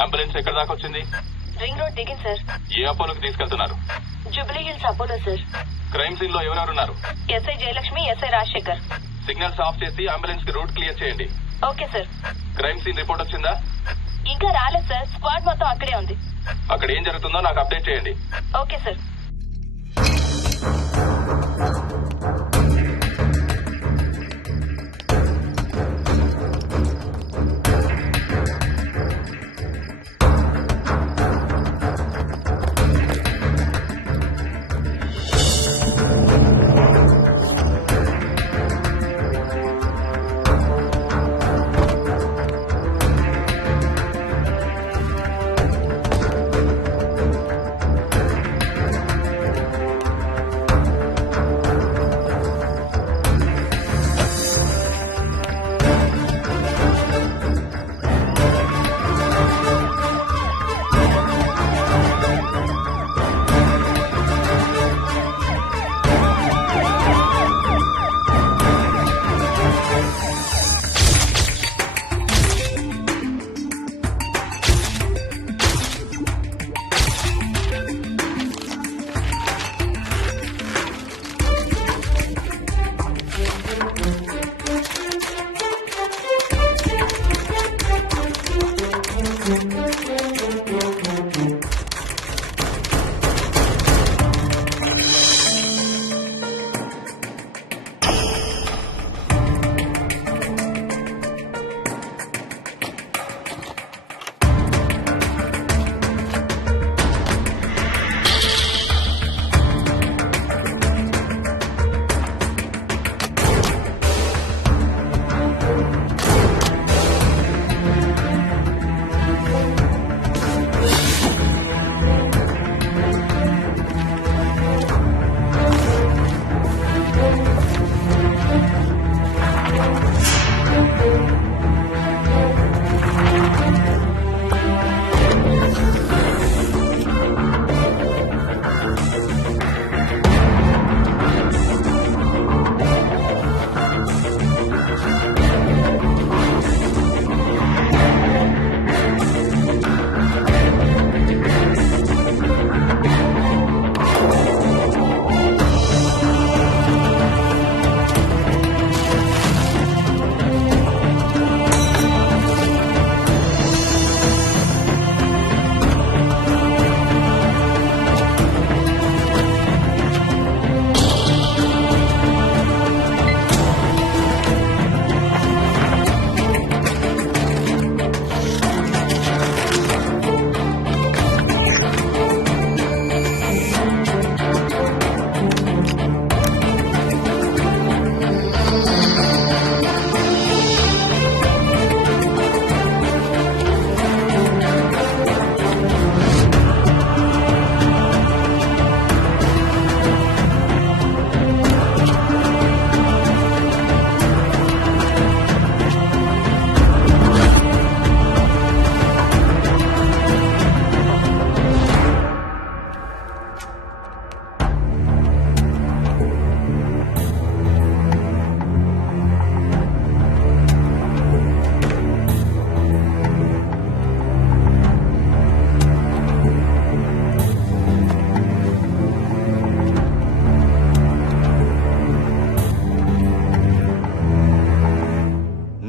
Ambulance ఎక్కడ దాకా వచ్చింది? రింగ్ రోడ్ దిగింది సార్. ఏ అపోలోకి తీసుకెళ్తున్నారు? Jubilee Hills Apollo sir. Crime scene లో ఎవరెవరున్నారు? SI Jayalakshmi, SI Rajasekhar. Signals off చేసి అంబులెన్స్ కి రూట్ క్లియర్ చేయండి. Okay sir. Crime scene report వచ్చిందా? ఇంకా రాలేదు సార్. స్క్వాడ్ మొత్తం అక్కడే ఉంది. అక్కడ ఏం జరుగుతుందో నాకు అప్డేట్ చేయండి. Okay sir.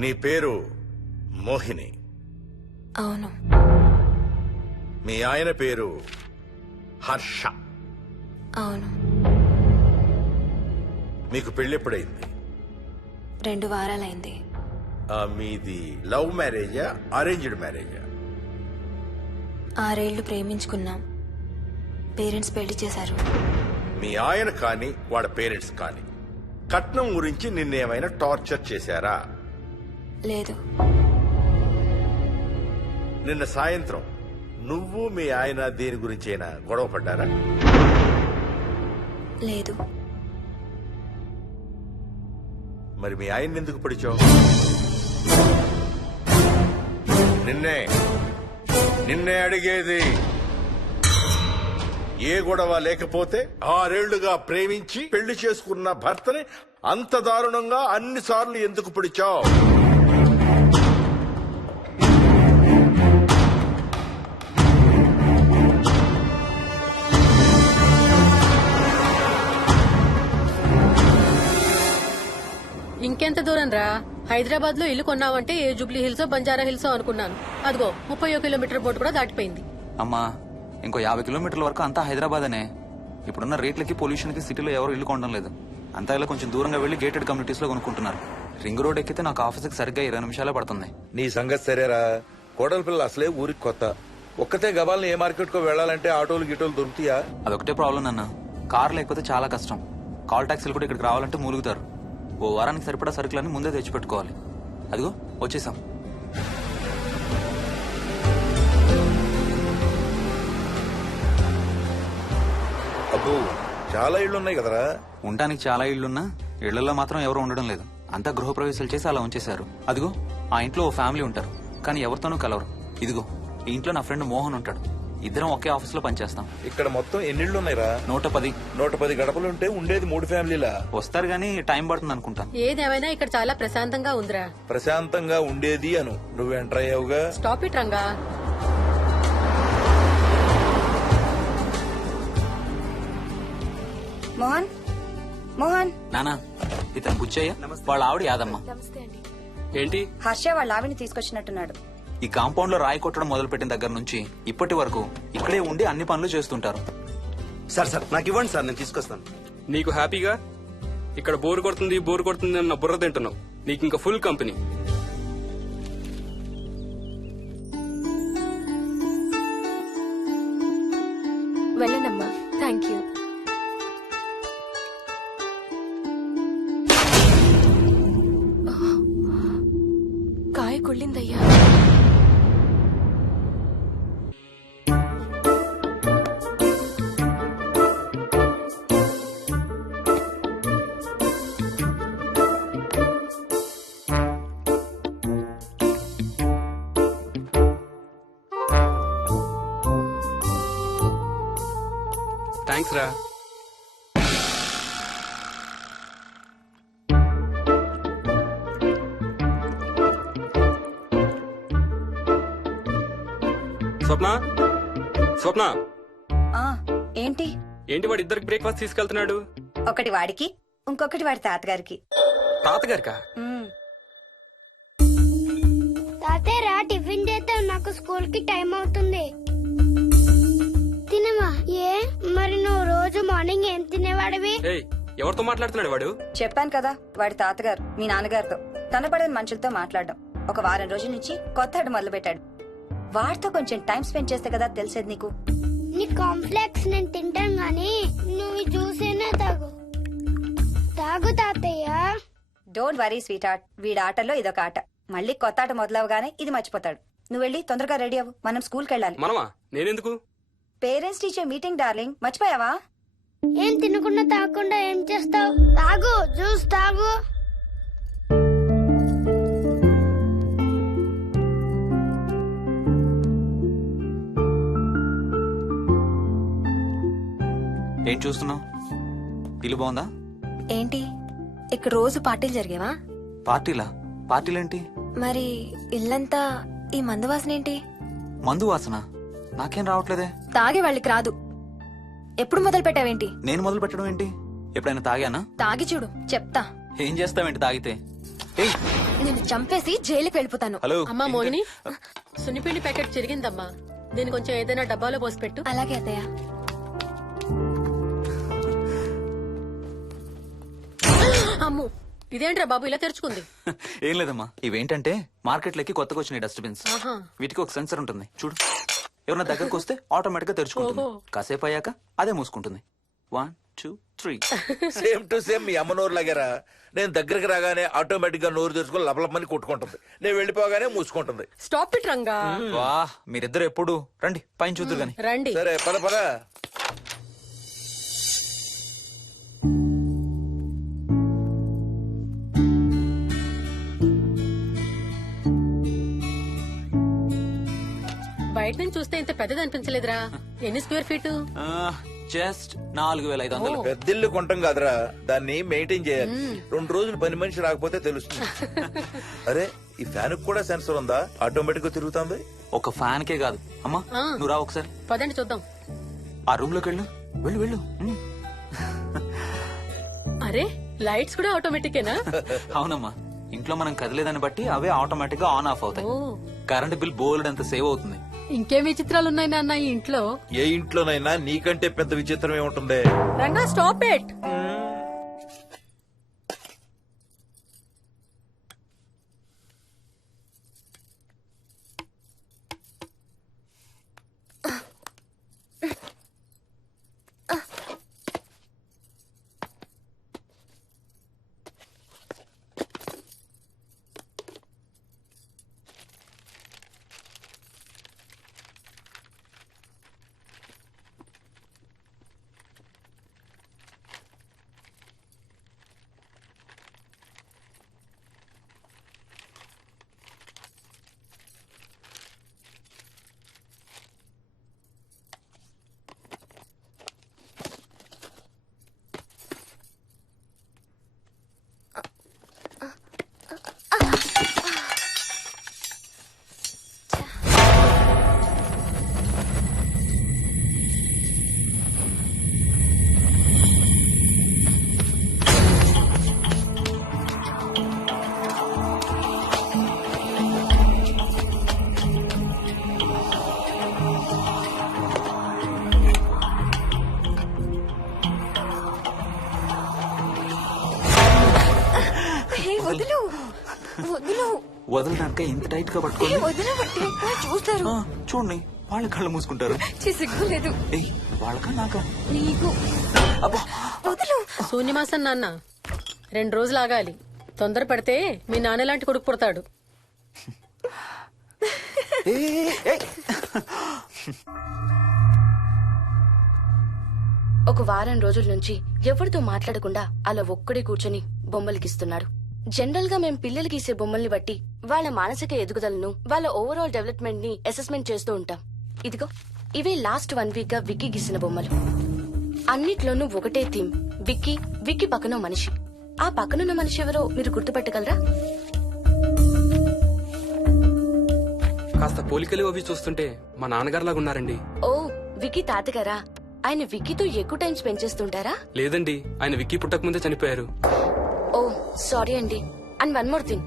నీ పేరు మోహిని? అవును. మీ ఆయన పేరు హర్ష? అవును. మీకు పెళ్ళెప్పుడైంది? 2 వారాలైంది. మీది లవ్ మ్యారేజా అరేంజ్డ్ మ్యారేజా? 6 ఏళ్లు ప్రేమించుకున్నాం. పేరెంట్స్ పెళ్లి చేశారు. మీ ఆయన కానీ వాళ్ళ పేరెంట్స్ కానీ కట్నం గురించి నిన్నేమైనా టార్చర్ చేశారా? లేదు. నిన్న సాయంత్రం నువ్వు మీ ఆయన దేని గురించైనా గొడవ పడ్డారా? లేదు. మరి మీ ఆయన్ని ఎందుకు పడిచావు? నిన్నే అడిగేది. ఏ గొడవ లేకపోతే 6 ఏళ్లుగా ప్రేమించి పెళ్లి చేసుకున్న భర్తని అంత దారుణంగా అన్నిసార్లు ఎందుకు పిడిచావు? దూరం రా. హైదరాబాద్ లో ఇల్లు కొన్నావంటే ఏ జూబ్లీ హిల్స్ బంజారా హిల్స్ అనుకున్నాను. అదిగో 30 కిలోమీటర్ బోర్డు కూడా దాటిపోయింది. అమ్మా ఇంకో 50 కిలోమీటర్ల వరకు అంతా హైదరాబాద్ అనే. ఇప్పుడున్న రేట్లకి పొల్యూషన్ కి సిటీలో ఎవరు ఇల్లు కొనడం లేదు. అంతా ఇలా కొంచెం దూరంగా వెళ్లి గేటెడ్ కమ్యూనిటీస్ లో కొనుక్కుంటున్నారు. రింగ్ రోడ్ ఎక్కితే నాకు ఆఫీస్కి సరిగ్గా 20 నిమిషాలే పడుతుంది. నీ సంగతి సరేరా, కోడల పిల్ల అసలే ఊరికి కొత్త. ఒక్కతే గబాల్ని ఏ మార్కెట్ కో వెళ్ళాలంటే ఆటోలు గిటోలు దొరుకుతాయా? అదొకటే ప్రాబ్లం అన్న. కార్ లేకపోతే చాలా కష్టం. కాల్ టాక్సీలు కూడా ఇక్కడికి రావాలంటే మూలుగుతారు. ఓ వారానికి సరిపడా సరుకులన్నీ ముందే తెచ్చిపెట్టుకోవాలి. అదిగో వచ్చేసాం. అబ్బో చాలా ఇళ్ళు ఉన్నాయి కదరా. ఉండడానికి చాలా ఇళ్లున్నా ఇళ్లలో మాత్రం ఎవరు ఉండడం లేదు. అంతా గృహప్రవేశాలు చేసి అలా ఉంచేశారు. అదిగో ఆ ఇంట్లో ఓ ఫ్యామిలీ ఉంటారు, కానీ ఎవరితోనూ కలవరు. ఇదిగో ఈ ఇంట్లో నా ఫ్రెండ్ మోహన్ ఉంటాడు. ఇద్దరం ఒకే ఆఫీస్ లో పనిచేస్తాం. ఇక్కడ మొత్తం ఎన్నిళ్ళు ఉన్నాయిరా? 110. 110 గడపలుంటే ఉండేది 3 ఫ్యామిలీలా? వస్తారు గానీ టైం పడుతుంది అనుకుంటా. ఏదేమైనా ఇక్కడ చాలా ప్రశాంతంగా ఉందిరా. ప్రశాంతంగా ఉండేది అను, నువ్వు ఎంటర్ అయ్యావుగా. Stop it Ranga. మోహన్ మోహన్ నానా ఇతను బుచ్చయ్య, వాళ్ళ ఆవిడ యాదమ్మ. ఏంటి? హర్ష వాళ్ళ ఆవిని తీసుకొచ్చినట్టున్నాడు. ఈ కాంపౌండ్ లో రాయి కొట్టడం మొదలు పెట్టిన దగ్గర నుంచి ఇప్పటి వరకు ఇక్కడే ఉండి అన్ని పనులు చేస్తుంటారు. సార్ నాకు ఇవ్వండి సార్, నేను తీసుకొస్తాను. నీకు హ్యాపీగా ఇక్కడ బోర్ కొడుతుంది అన్న బుర్ర తింటున్నావు. నీకు ఇంకా ఫుల్ కంపెనీ. వెళ్ళండమ్మా. Thank you. కాయ కుళ్ళిందయ్యా. థ్యాంక్స్ రా. స్వప్న ఆ ఏంటి ఏంటి వాడి ఇద్దరికి బ్రేక్ఫాస్ట్ తీసుకెళ్తున్నాడు? ఒకటి వాడికి, ఇంకొకటి వాడి తాతగారికి. తాతగారికా? ఉమ్, తాతయ్యరా టిఫిన్ చేద్దాం, నాకు స్కూల్ కి టైం అవుతుంది. తినవా? ఏ మరి నువ్వు రోజు మార్నింగ్ ఏం తినేవాడివి? ఏయ్, ఎవరితో మాట్లాడుతున్నాడు వాడు? చెప్పాను కదా వాడి తాతగారు మీ నాన్నగారితో కనపడని మనుషులతో మాట్లాడడం. ఒక వారం రోజుల నుంచి కొత్త ఆట మొదలు పెట్టాడు. వాడితో కొంచెం టైం స్పెండ్ చేస్తే కదా తెలిసేది నీకు. నీ కాంప్లెక్స్ నేను తింటాను గాని నువ్వు జ్యూసేనా తాగు. తాగు తాతయ్య. డోంట్ వరీ స్వీట్ హార్ట్, వీడి ఆటల్లో ఇదొక ఆట. మళ్ళీ కొత్త ఆట మొదలవగానే ఇది మర్చిపోతాడు. నువ్వు వెళ్ళి తొందరగా రెడీ అవ్వు, మనం స్కూల్కి వెళ్ళాలి. మనమా? నేనెందుకు? పేరెంట్స్ టీచర్ మీటింగ్ డార్లింగ్, మర్చిపోయావా? ఏం తినకుండా తాగకుండా ఏం చేస్తావు? తాగు, జ్యూస్ తాగు. ఏం చూస్తున్నావు? ఇల్లు బాగుందా? ఏంటి ఇక్కడ రోజు పార్టీలు జరిగేవా? పార్టీలా? పార్టీలేంటి? మరి ఇల్లంతా ఈ మందు వాసన ఏంటి? మందు వాసన నాకేం రావట్లేదే. తాగే వాళ్ళకి రాదు. ఎప్పుడు మొదలు పెట్టావేంటి? నేను మొదలు పెట్టడం ఏంటి? ఎప్పుడైనా తాగానా? తాగి చూడు, చెప్తా. ఏం చేస్తావేంటి తాగితే? ఏయ్, నేను చంపేసి జైలుకి వెళ్ళిపోతాను. హలో. అమ్మా మోహిని, సున్నిపిండి ప్యాకెట్ చిరిగిందమ్మా. దీని కొంచెం ఏదైనా డబ్బాలో పోసి పెట్టు. అలాగే అత్తయ్య. అమ్ము, ఇదేంట్రా బాబు ఇలా తెరుచుకుంది? ఏం లేదమ్మా, ఇవేంటంటే మార్కెట్లోకి కొత్తగా వచ్చినాయి డస్ట్బిన్స్. ఆహా. వీటికి ఒక సెన్సర్ ఉంటుంది చూడు. ఎవరన్నా దగ్గరకు వస్తే ఆటోమేటిక్ గా తెరుచుకుంటుంది. ఓహో. కాసేపు అయ్యాక అదే మూసుకుంటుంది. 1 2 3. సేమ్ టు సేమ్ మీ అమ్మ నోరు లాగారా. నేను దగ్గరికి రాగానే ఆటోమేటిక్ గా నోరు తెరుచుకొని లపలపని కొట్టుకుంటుంది. నేను వెళ్ళిపోగానే మూసుకుంటుంది. Stop it Ranga. వా, మీరిద్దరు ఎప్పుడు రండి పైన చూద్దరు గాని. రండి. సరే పద పద. బయట నుంచి చూస్తే ఇంత పెద్దది అనిపించలేదురా. ఎన్ని స్క్వేర్ ఫీట్? జస్ట్ 4500. పెద్దిల్లు కొంటాం కాదురా, దాన్ని మెయింటైన్ చేయాలి. 2 రోజులు పని మనిషి రాకపోతే తెలుస్తుంది. అరే ఈ ఫ్యాన్ కూడా సెన్సర్ ఉందా? ఆటోమేటిక్ గా తిరుగుతుంది. ఒక ఫ్యాన్ కే కాదు. అమ్మా ఆ. నువ్వు రా ఒకసారి. పదండి చూద్దాం. ఆ రూమ్ లోకి వెళ్ళు. వెళ్ళు వెళ్ళు. అరే లైట్స్ కూడా ఆటోమేటికేనా? అవునమ్మా, ఇంట్లో మనం కదిలేదాన్ని బట్టి అవే ఆటోమేటిక్ గా ఆన్ ఆఫ్ అవుతాయి. ఓ కరెంట్ బిల్ బోల్డ్ అంత సేవ్ అవుతుంది. ఇంకేం విచిత్రాలు ఉన్నాయి నాన్న ఈ ఇంట్లో. ఏ ఇంట్లోనైనా నీకంటే పెద్ద విచిత్రం ఏముంటుంది? Ranga stop it. వదులు వదులు వదలడానికి ఇంత టైట్ గా పట్టుకోండి. వదలబట్టి చూస్తారు. చూడండి, వాళ్ళ కళ్ళు మూసుకుంటారు. సిగ్గులేదు ఏయ్, వాళ్ళకా నాకా? నీకు. అబ్బా, వదులు. శూన్యమాసం నాన్న 2 రోజులు ఆగాలి. తొందర పడితే మీ నాన్న లాంటి కొడుకు పుడతాడు. ఒక వారం రోజుల నుంచి ఎవరితో మాట్లాడకుండా అలా ఒక్కడే కూర్చొని బొమ్మలు గీస్తున్నాడు. జనరల్ గా మేం పిల్లలు గీసే బొమ్మల్ని బట్టి వాళ్ళ మానసిక ఎదుగుదలను, వాళ్ళ ఓవరాల్ డెవలప్మెంట్ ని అసెస్మెంట్ చేస్తూ ఉంటాం. ఇదిగో ఇవే లాస్ట్ 1 వీక్ గా విక్కీ గీసిన బొమ్మలు. అన్నిట్లోనూ ఒకటే థీమ్, విక్కీ, విక్కీ పక్కన మనిషి. ఆ పక్కనున్న మనిషి ఎవరో మీరు గుర్తుపట్టగలరా? కాస్త పోలికలు అవి చూస్తుంటే మా నాన్నగారులాగా ఉన్నారండి. ఓ, విక్కీ తాతగారా? ఆయన విక్కీతో ఎక్కువ టైం స్పెండ్ చేస్తుంటారా? లేదండి, ఆయన విక్కీ పుట్టక ముందే చనిపోయారు. ఓ సారీ అండి. అండ్ 1 మోర్ థింగ్,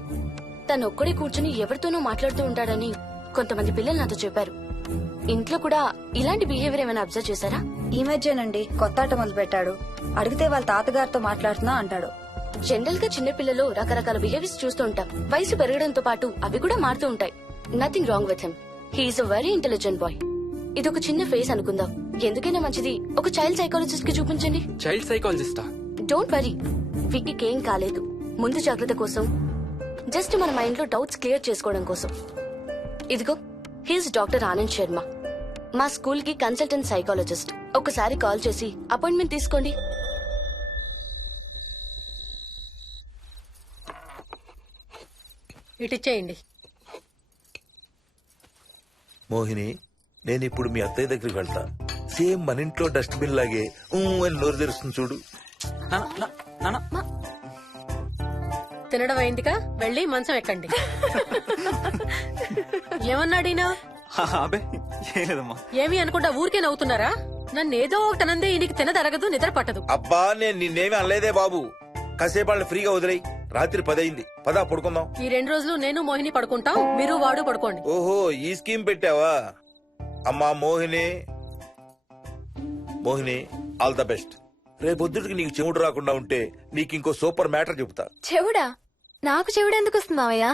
తను ఒక్కడే కూర్చుని ఎవరితోనూ మాట్లాడుతూ ఉంటాడని కొంతమంది పిల్లలు నాతో చెప్పారు. ఇంట్లో కూడా ఇలాంటి బిహేవియర్ ఏమైనా అబ్జర్వ్ చేశారా? ఈ మధ్యనండి కొత్త ఆట మొదలు పెట్టాడు. అడిగితే వాళ్ళ తాతగారితో మాట్లాడుతున్నా అంటాడు. జనరల్ గా చిన్న పిల్లలు రకరకాల బిహేవియర్స్ చూస్తూ ఉంటాం. వయసు పెరగడంతో పాటు అవి కూడా మారుతూ ఉంటాయి. Nothing wrong with him. He's a very intelligent boy. ఇది ఒక చిన్న ఫేస్ అనుకుందాం. ఎందుకైనా మంచిది ఒక చైల్డ్ సైకాలజిస్ట్ కి చూపించండి. చైల్డ్ సైకాలజిస్టా? డోంట్ వరీ, విక్కీకి ఏం కాలేదు. ముందు జాగ్రత్త కోసం, జస్ట్ మన మైండ్ లో డౌట్స్ క్లియర్ చేసుకోవడం కోసం. ఇదిగో, హీస్ డాక్టర్ ఆనంద్ శర్మ, మా స్కూల్ కి కన్సల్టెంట్ సైకాలజిస్ట్. ఒకసారి కాల్ చేసి అపాయింట్మెంట్ తీసుకోండి. ఇటిచ్చేయండి. మోహిని, నేను ఇప్పుడు మీ అత్తయ్య దగ్గరికి వెళ్తా. సేమ్ మన ఇంట్లో డస్ట్బిన్ లాగే అని నోరు తెరుస్తుంది చూడు. తినడం అయిందిగా, వెళ్ళి మంచం ఎక్కండి. ఏమన్నాడీనా? అబే ఏం లేదమ్మా. ఏమి అనుకుంటా ఊరికే నవ్వుతున్నారా? నన్ను ఏదో ఒకటనందే ఈయనకి తినదరగదు, నిద్ర పట్టదు. అబ్బా, నేను నిన్నేమి అనలేదే బాబు. కాసేపు వాళ్ళని ఫ్రీగా వదిలేయి. రాత్రి 10 అయింది, పదా పడుకుందాం. ఈ 2 రోజులు నేను మోహిని పడుకుంటాం, మీరు వాడు పడుకోండి. ఓహో, ఈ స్కీమ్ పెట్టావా? అమ్మా Mohini, Mohini, all the best. రేపొద్దుటికి నీకు చెవుడు రాకుండా ఉంటే నీకు ఇంకో సూపర్ మ్యాటర్ చెబుతా. చెవుడా? నాకు చెవుడు ఎందుకు వస్తుంది మావయ్య?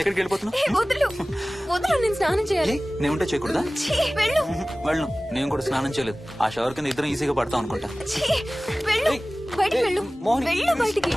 ఎక్కడికి వెళ్ళిపోతున్నావు? ఏ, వదులు వదులు, నేను స్నానం చేయాలి. నేను ఉంటే చేయకూడదా? ఛీ, వెళ్ళు. వెళ్ళు. నేను కూడా స్నానం చేయలేదు. ఆ షవర్ కింద ఇద్దరం ఈజీగా పడతాం అనుకుంటా. ఛీ, వెళ్ళు. ఏయ్, బయటికి ఏయ్, వెళ్ళు. మోహిని, వెళ్ళు బయటికి.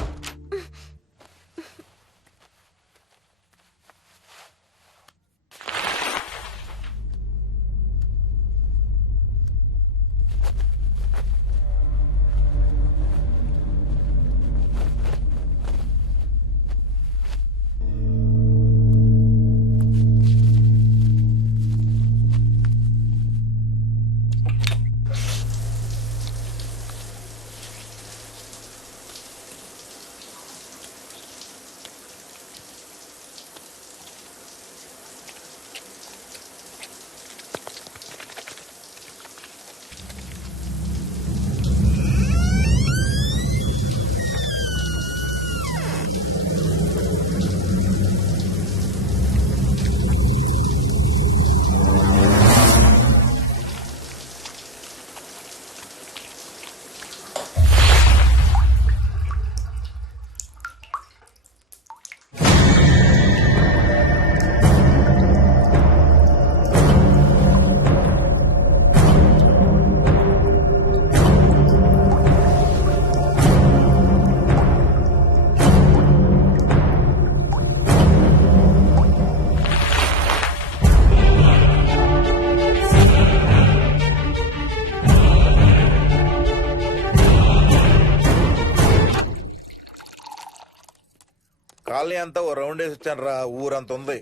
కాలనీ అంతా ఓ రౌండ్ వేసి వచ్చాను రా. ఊరంత ఉంది.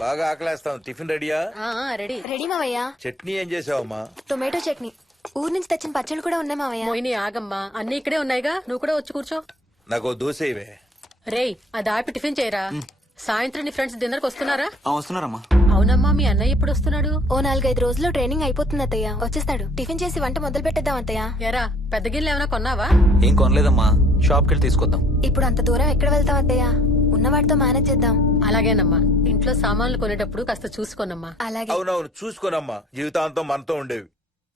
బాగా ఆకలేస్తాం. టిఫిన్ రెడీయా? రెడీ. రెడీ మావయ్య. చట్నీ ఏం చేసావమ్మా? టొమాటో చట్నీ. ఊరు నుంచి తెచ్చిన పచ్చళ్ళు కూడా ఉన్నాయి మావయ్య. మోహిని ఆగమ్మా, అన్ని ఇక్కడే ఉన్నాయిగా, నువ్వు కూడా వచ్చి కూర్చో. నాకు దోశ ఇవే. రేయ్, అది ఆపి టిఫిన్ చేయరా. సాయంత్రం నీ ఫ్రెండ్స్ డిన్నర్ కి వస్తున్నారా? వస్తున్నారమ్మా. అవునమ్మా, మీ అన్నయ్య ఎప్పుడు వస్తున్నాడు? ఓ 4-5 రోజుల్లో ట్రైనింగ్ అయిపోతుంది అత్తయ్య, వచ్చేస్తాడు. టిఫిన్ చేసి వంట మొదలు పెట్టేద్దాం అత్తయ్య. ఎరా, పెద్ద గిన్నెలు ఏమైనా కొన్నావా? ఏం కొనలేదమ్మా, షాప్కి వెళ్ళి తీసుకొద్దాం. ఇప్పుడు అంత దూరం ఎక్కడ వెళ్తాం అత్తయ్య, ఉన్న వాటితో మేనేజ్ చేద్దాం. అలాగేనమ్మా, ఇంట్లో సామాన్లు కొనేటప్పుడు కాస్త చూసుకోనమ్మా. అలాగే. అవునవును, చూసుకోనమ్మా. జీవితాంతం మనతో ఉండేవి.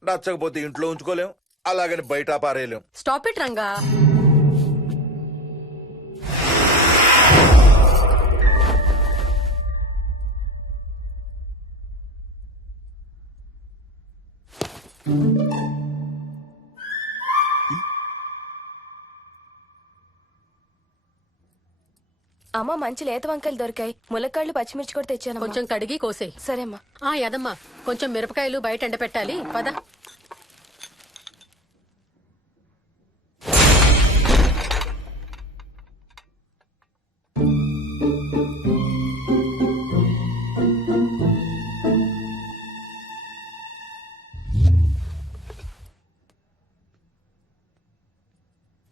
నచ్చకపోతే ఇంట్లో ఉంచుకోలేం, అలాగని బయట పారేయలేం. Stop it Ranga. అమ్మ, మంచి లేత వంకాయలు దొరికాయి. ములక్కాళ్ళు, పచ్చిమిర్చి కూడా తెచ్చాను. కొంచెం కడిగి కోసేయ్. సరే అమ్మా. యదమ్మా, కొంచెం మిరపకాయలు బయట ఎండపెట్టాలి. పద.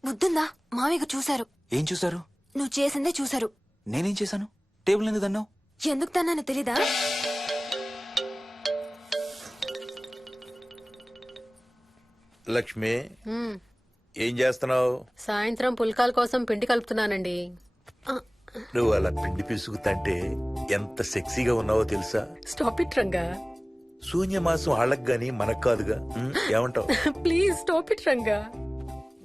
బుద్ధుందా? మామయ్య చూశారు. ఏం చూసారు? నువ్వు చేసిందే చూశారు. నేనేం చేశాను? టేబుల్ ఎందుకు దన్నావు? ఎందుకు తన్నాను తెలీదా? లక్ష్మి, ఏం చేస్తున్నావు? సాయంత్రం పుల్కాల కోసం పిండి కలుపుతున్నానండి. నువ్వు అలా పిండి పిసుకుతంటే ఎంత సెక్సీగా ఉన్నావో తెలుసా? Stop it Ranga. శూన్యమాసం వాళ్ళకి గాని మనకు కాదుగా. ఏమంటావు? Please stop it Ranga.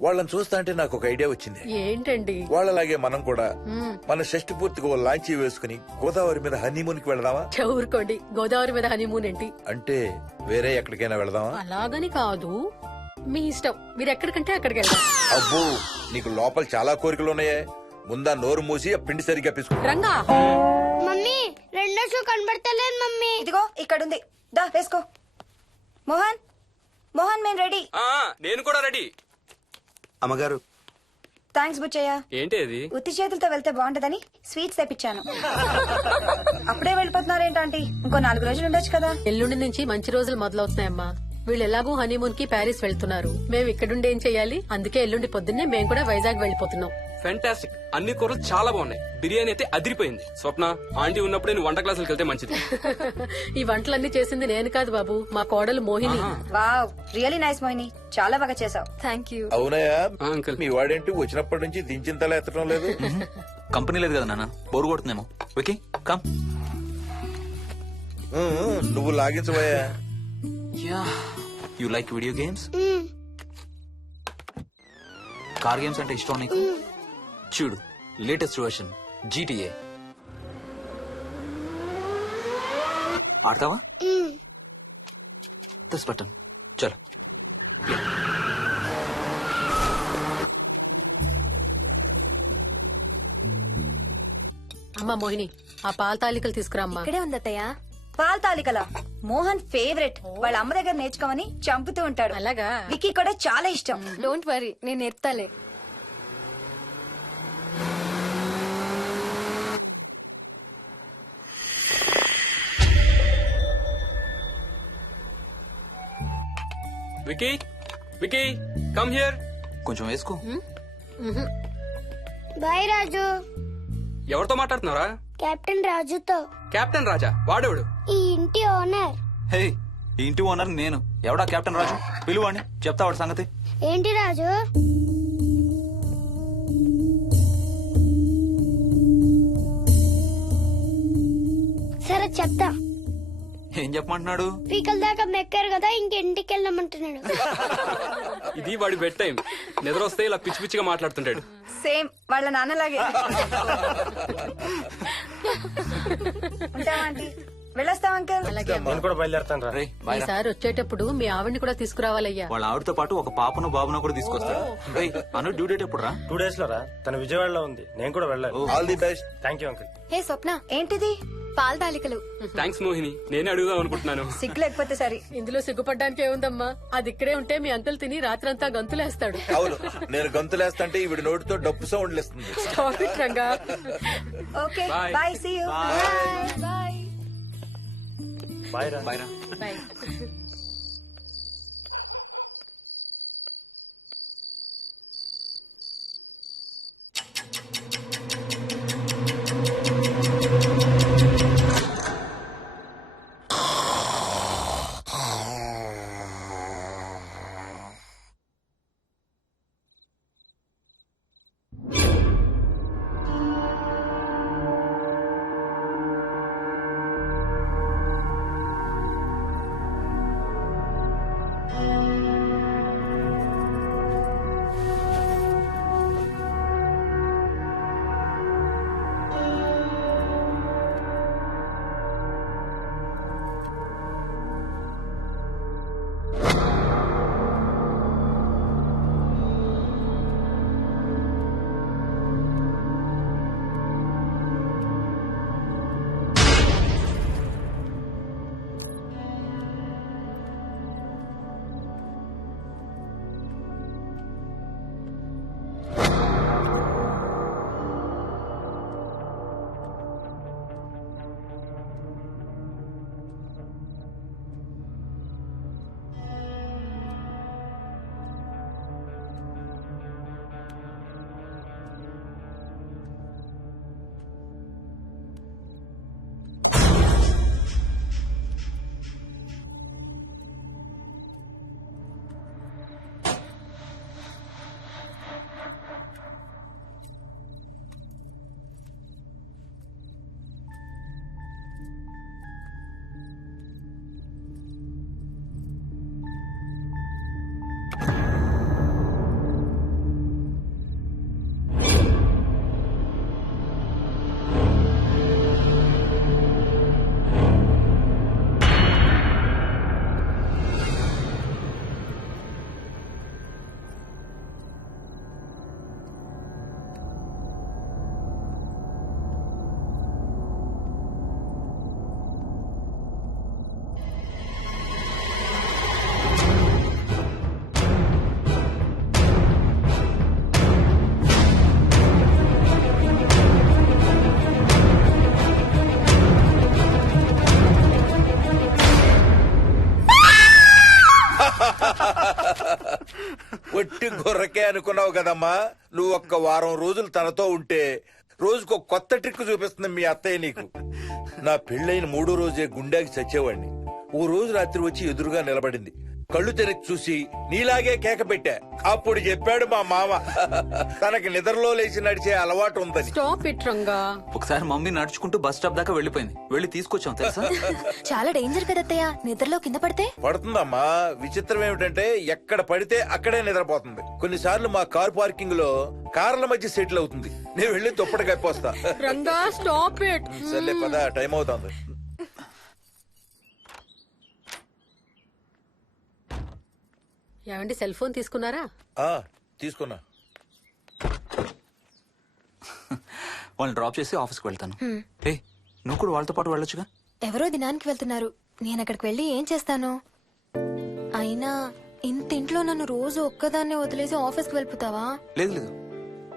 వాళ్ళని చూస్తా అంటే నాకు ఒక ఐడియా వచ్చింది. ఏంటండి? వాళ్ళలాగే మనం కూడా మన షష్టి పూర్తిగా ఓ లాంచీ వేసుకుని గోదావరి మీద హనీమూన్ కి వెళదామా? ఊరుకోండి, గోదావరి మీద హనీమూన్ ఏంటి? అంటే వేరే ఎక్కడికైనా వెళదామా? అలాగని కాదు, మీ ఇష్టం. మీరు ఎక్కడికంటే అక్కడికి వెళ్దాం. అబ్బో, నీకు లోపల చాలా కోరికలు ఉన్నాయే. ముందా నోరు మూసి ఆ పిండి సరిగ్గా పిసుకు. రంగా. మమ్మీ, రెండో షూ కనబడతలేదు మమ్మీ. ఇదిగో ఇక్కడుంది, దా వేసుకో. మోహన్, మోహన్, మేము రెడీ. నేను కూడా రెడీ. అమ్మగారు, థ్యాంక్స్ బుచ్చయ్య. ఏంటి అది? ఉత్తి చేతులతో వెళ్తే బాగుంటదని స్వీట్స్ తెప్పించాను. అప్పుడే వెళ్ళిపోతున్నారేంటంటే ఇంకో 4 రోజులు ఉండొచ్చు కదా. ఎల్లుండి నుంచి మంచి రోజులు మొదలవుతున్నాయమ్మా. వీళ్ళు ఎలాగూ హనీమూన్ కి ప్యారిస్ వెళ్తున్నారు. మేము ఇక్కడుండి ఏం చెయ్యాలి? అందుకే ఎల్లుండి పొద్దున్నే మేము కూడా వైజాగ్ వెళ్ళిపోతున్నాం. ఫెంటాస్టిక్. అన్ని కూరలు చాలా బాగున్నాయి. బిర్యానీ అయితే అదిరిపోయింది. స్వప్న, ఆంటీ ఉన్నప్పుడే నువ్వు వంట క్లాసులకు వెళ్తే మంచిది. ఈ వంటలన్నీ చేసింది నేను కాదు బాబు, మా కోడలు Mohini. Wow, really nice Mohini, చాలా బాగా చేసావు. Thank you. అవునయ్యా, అంకుల్. మీ వాడేంటి వచ్చినప్పటి నుంచి దించిన తల ఎత్తడం లేదు? కంపెనీ లేదు కదా నాన్న, బోరు కొడుతుందేమో. Okay come. నువ్వు లాగించబోయా? You like video games? Car games అంటే ఇష్టం నీకు? చూడు, లేటెస్ట్ వర్షన్ GTA. ఆడతావా? దస్ బటన్ చలో. అమ్మా మోహిని, ఆ పాల తాలికలు తీసుకురా అమ్మా. ఇక్కడే ఉంది అత్తయ్య. పాల తాలికల మోహన్ ఫేవరెట్. వాళ్ళ అమ్మ దగ్గర నేర్చుకోమని చంపుతూ ఉంటాడు. అలాగా? విక్కీ కూడా చాలా ఇష్టం. డోంట్ వరీ, నేను నేర్పుతాలే. Vicky, Vicky, come here. కొంచెం వేసుకో. బాయ్ రాజు. ఎవరితో మాట్లాడుతున్నారా? కెప్టెన్ రాజుతో. కెప్టెన్ రాజా? వాడేవాడు? ఈ ఇంటి ఓనర్. హే, ఈ ఇంటి ఓనర్ నేను. ఎవడా కెప్టెన్ రాజు? పిలువాడిని, చెప్తా వాడి సంగతి. ఏంటి రాజు? సరే చెప్తా. ఏం చెప్పమంటున్నాడు? పీకల దాకా మెక్కారు కదా, ఇంటికి వెళ్ళమంటున్నాడు. ఇది వాడి బెడ్ టైం. నిద్ర వస్తే ఇలా పిచ్చి పిచ్చిగా మాట్లాడుతుంటాడు. సేమ్ వాళ్ళ నాన్నలాగే. ఉంటావా ఆంటీ? వెళ్ళొస్తాం అంకల్. అలాగే అమ్మా. నేను కూడా బయలుదేరతాను రా. రే బాయ్ రా. ఈసారి వచ్చేటప్పుడు మీ ఆవిడ్ని కూడా తీసుకురావాలయ్యా. వాళ్ళ ఆవిడతో పాటు ఒక పాపను బాబును కూడా తీసుకొస్తాడు. రేయ్, అను డ్యూ డేట్ ఎప్పుడు రా? 2 days లో రా. తన విజయవాడలో ఉంది, నేను కూడా వెళ్ళాలి. All the best. Thank you uncle. Hey Swapna, ఏంటిది? పాల తాలికలు. థ్యాంక్స్ మోహిని, నేనే అడుగుదాం అనుకుంటున్నాను. సిగ్గు లేకపోతే సరే. ఇందులో సిగ్గుపడ్డానికి ఏముందంమ్మా? అది ఇక్కడే ఉంటే మీ అంకుల్ తిని రాత్రంతా గంతులేస్తాడు. అవును, నేను గంతులేస్తంటే ఈవిడ నోటితో డప్పు సౌండ్లు ఇస్తుంది. Stop it, Ranga. Okay Bye. Bye, see you. Bye. Bye రా. బాయ్ రా. Bye. ఒట్టి గొర్రకే అనుకున్నావు కదమ్మా. నువ్వు ఒక్క వారం రోజులు తనతో ఉంటే రోజుకు కొత్త ట్రిక్ చూపిస్తుంది మీ అత్తయ్య నీకు. నా పెళ్ళైన 3వ రోజే గుండెకి చచ్చేవాడిని. ఓ రోజు రాత్రి వచ్చి ఎదురుగా నిలబడింది. కళ్ళు తెరిచి చూసి నీలాగే కేక పెట్టా. అప్పుడు చెప్పాడు మా మామ తనకి నిద్రలో లేచి నడిచే అలవాటు ఉందని. Stop it, Ranga. ఒకసారి మమ్మీ నడుచుకుంటూ బస్ స్టాప్ దాకా వెళ్ళిపోయింది. వెళ్ళి తీసుకొచ్చాం తెలుసా. చాలా డేంజర్ కదా అత్తయ్య, నిద్రలో కింద పడితే. పడుతుందమ్మా. విచిత్రం ఏమిటంటే ఎక్కడ పడితే అక్కడే నిద్రపోతుంది. కొన్నిసార్లు మా కార్ పార్కింగ్ లో కార్ల మధ్య సెటిల్ అవుతుంది. నేను వెళ్ళి దుప్పటి కప్పొస్తా. Ranga, stop it. సర్లే పద, టైం అవుతుంది. ఏమండి సెల్ ఫోన్ తీసుకున్నారా? ఆ, తీసుకున్నా. వాళ్ళని డ్రాప్ చేసి ఆఫీస్కి వెళ్తాను. ఏ నువ్వు కూడా వాళ్ళతో పాటు వెళ్ళొచ్చుగా. ఎవరో దినానికి వెళ్తున్నారు, నేను అక్కడికి వెళ్ళి ఏం చేస్తాను? అయినా ఇంత ఇంట్లో నన్ను రోజు ఒక్కదాన్నే వదిలేసి ఆఫీస్కి వెళ్ళిపోతావా? లేదు లేదు,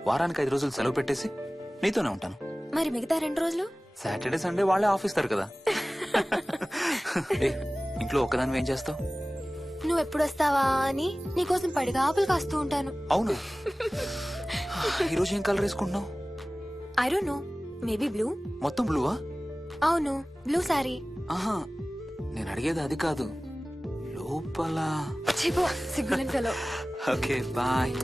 వారానికి 5 రోజులు సెలవు పెట్టేసి నీతోనే ఉంటాను. మరి మిగతా 2 రోజులు? సాటర్డే సండే వాళ్ళే ఆఫీస్ తారు కదా. ఏ ఇంట్లో ఒక్కదాని ఏం చేస్తావు? నువ్వు ఎప్పుడు వస్తావా అని నీకోసం పడిగాపులు కాస్తూ ఉంటాను. అవును. ఈరోజు ఏం కలర్ వేసుకుంటున్నావు? I don't know, maybe blue. మొత్తం బ్లూవా? అవును, బ్లూ సారీ. ఆహా, నేను అడిగేది అది కాదు, లోపల. సిగ్గులేని ఫెలో. Okay bye.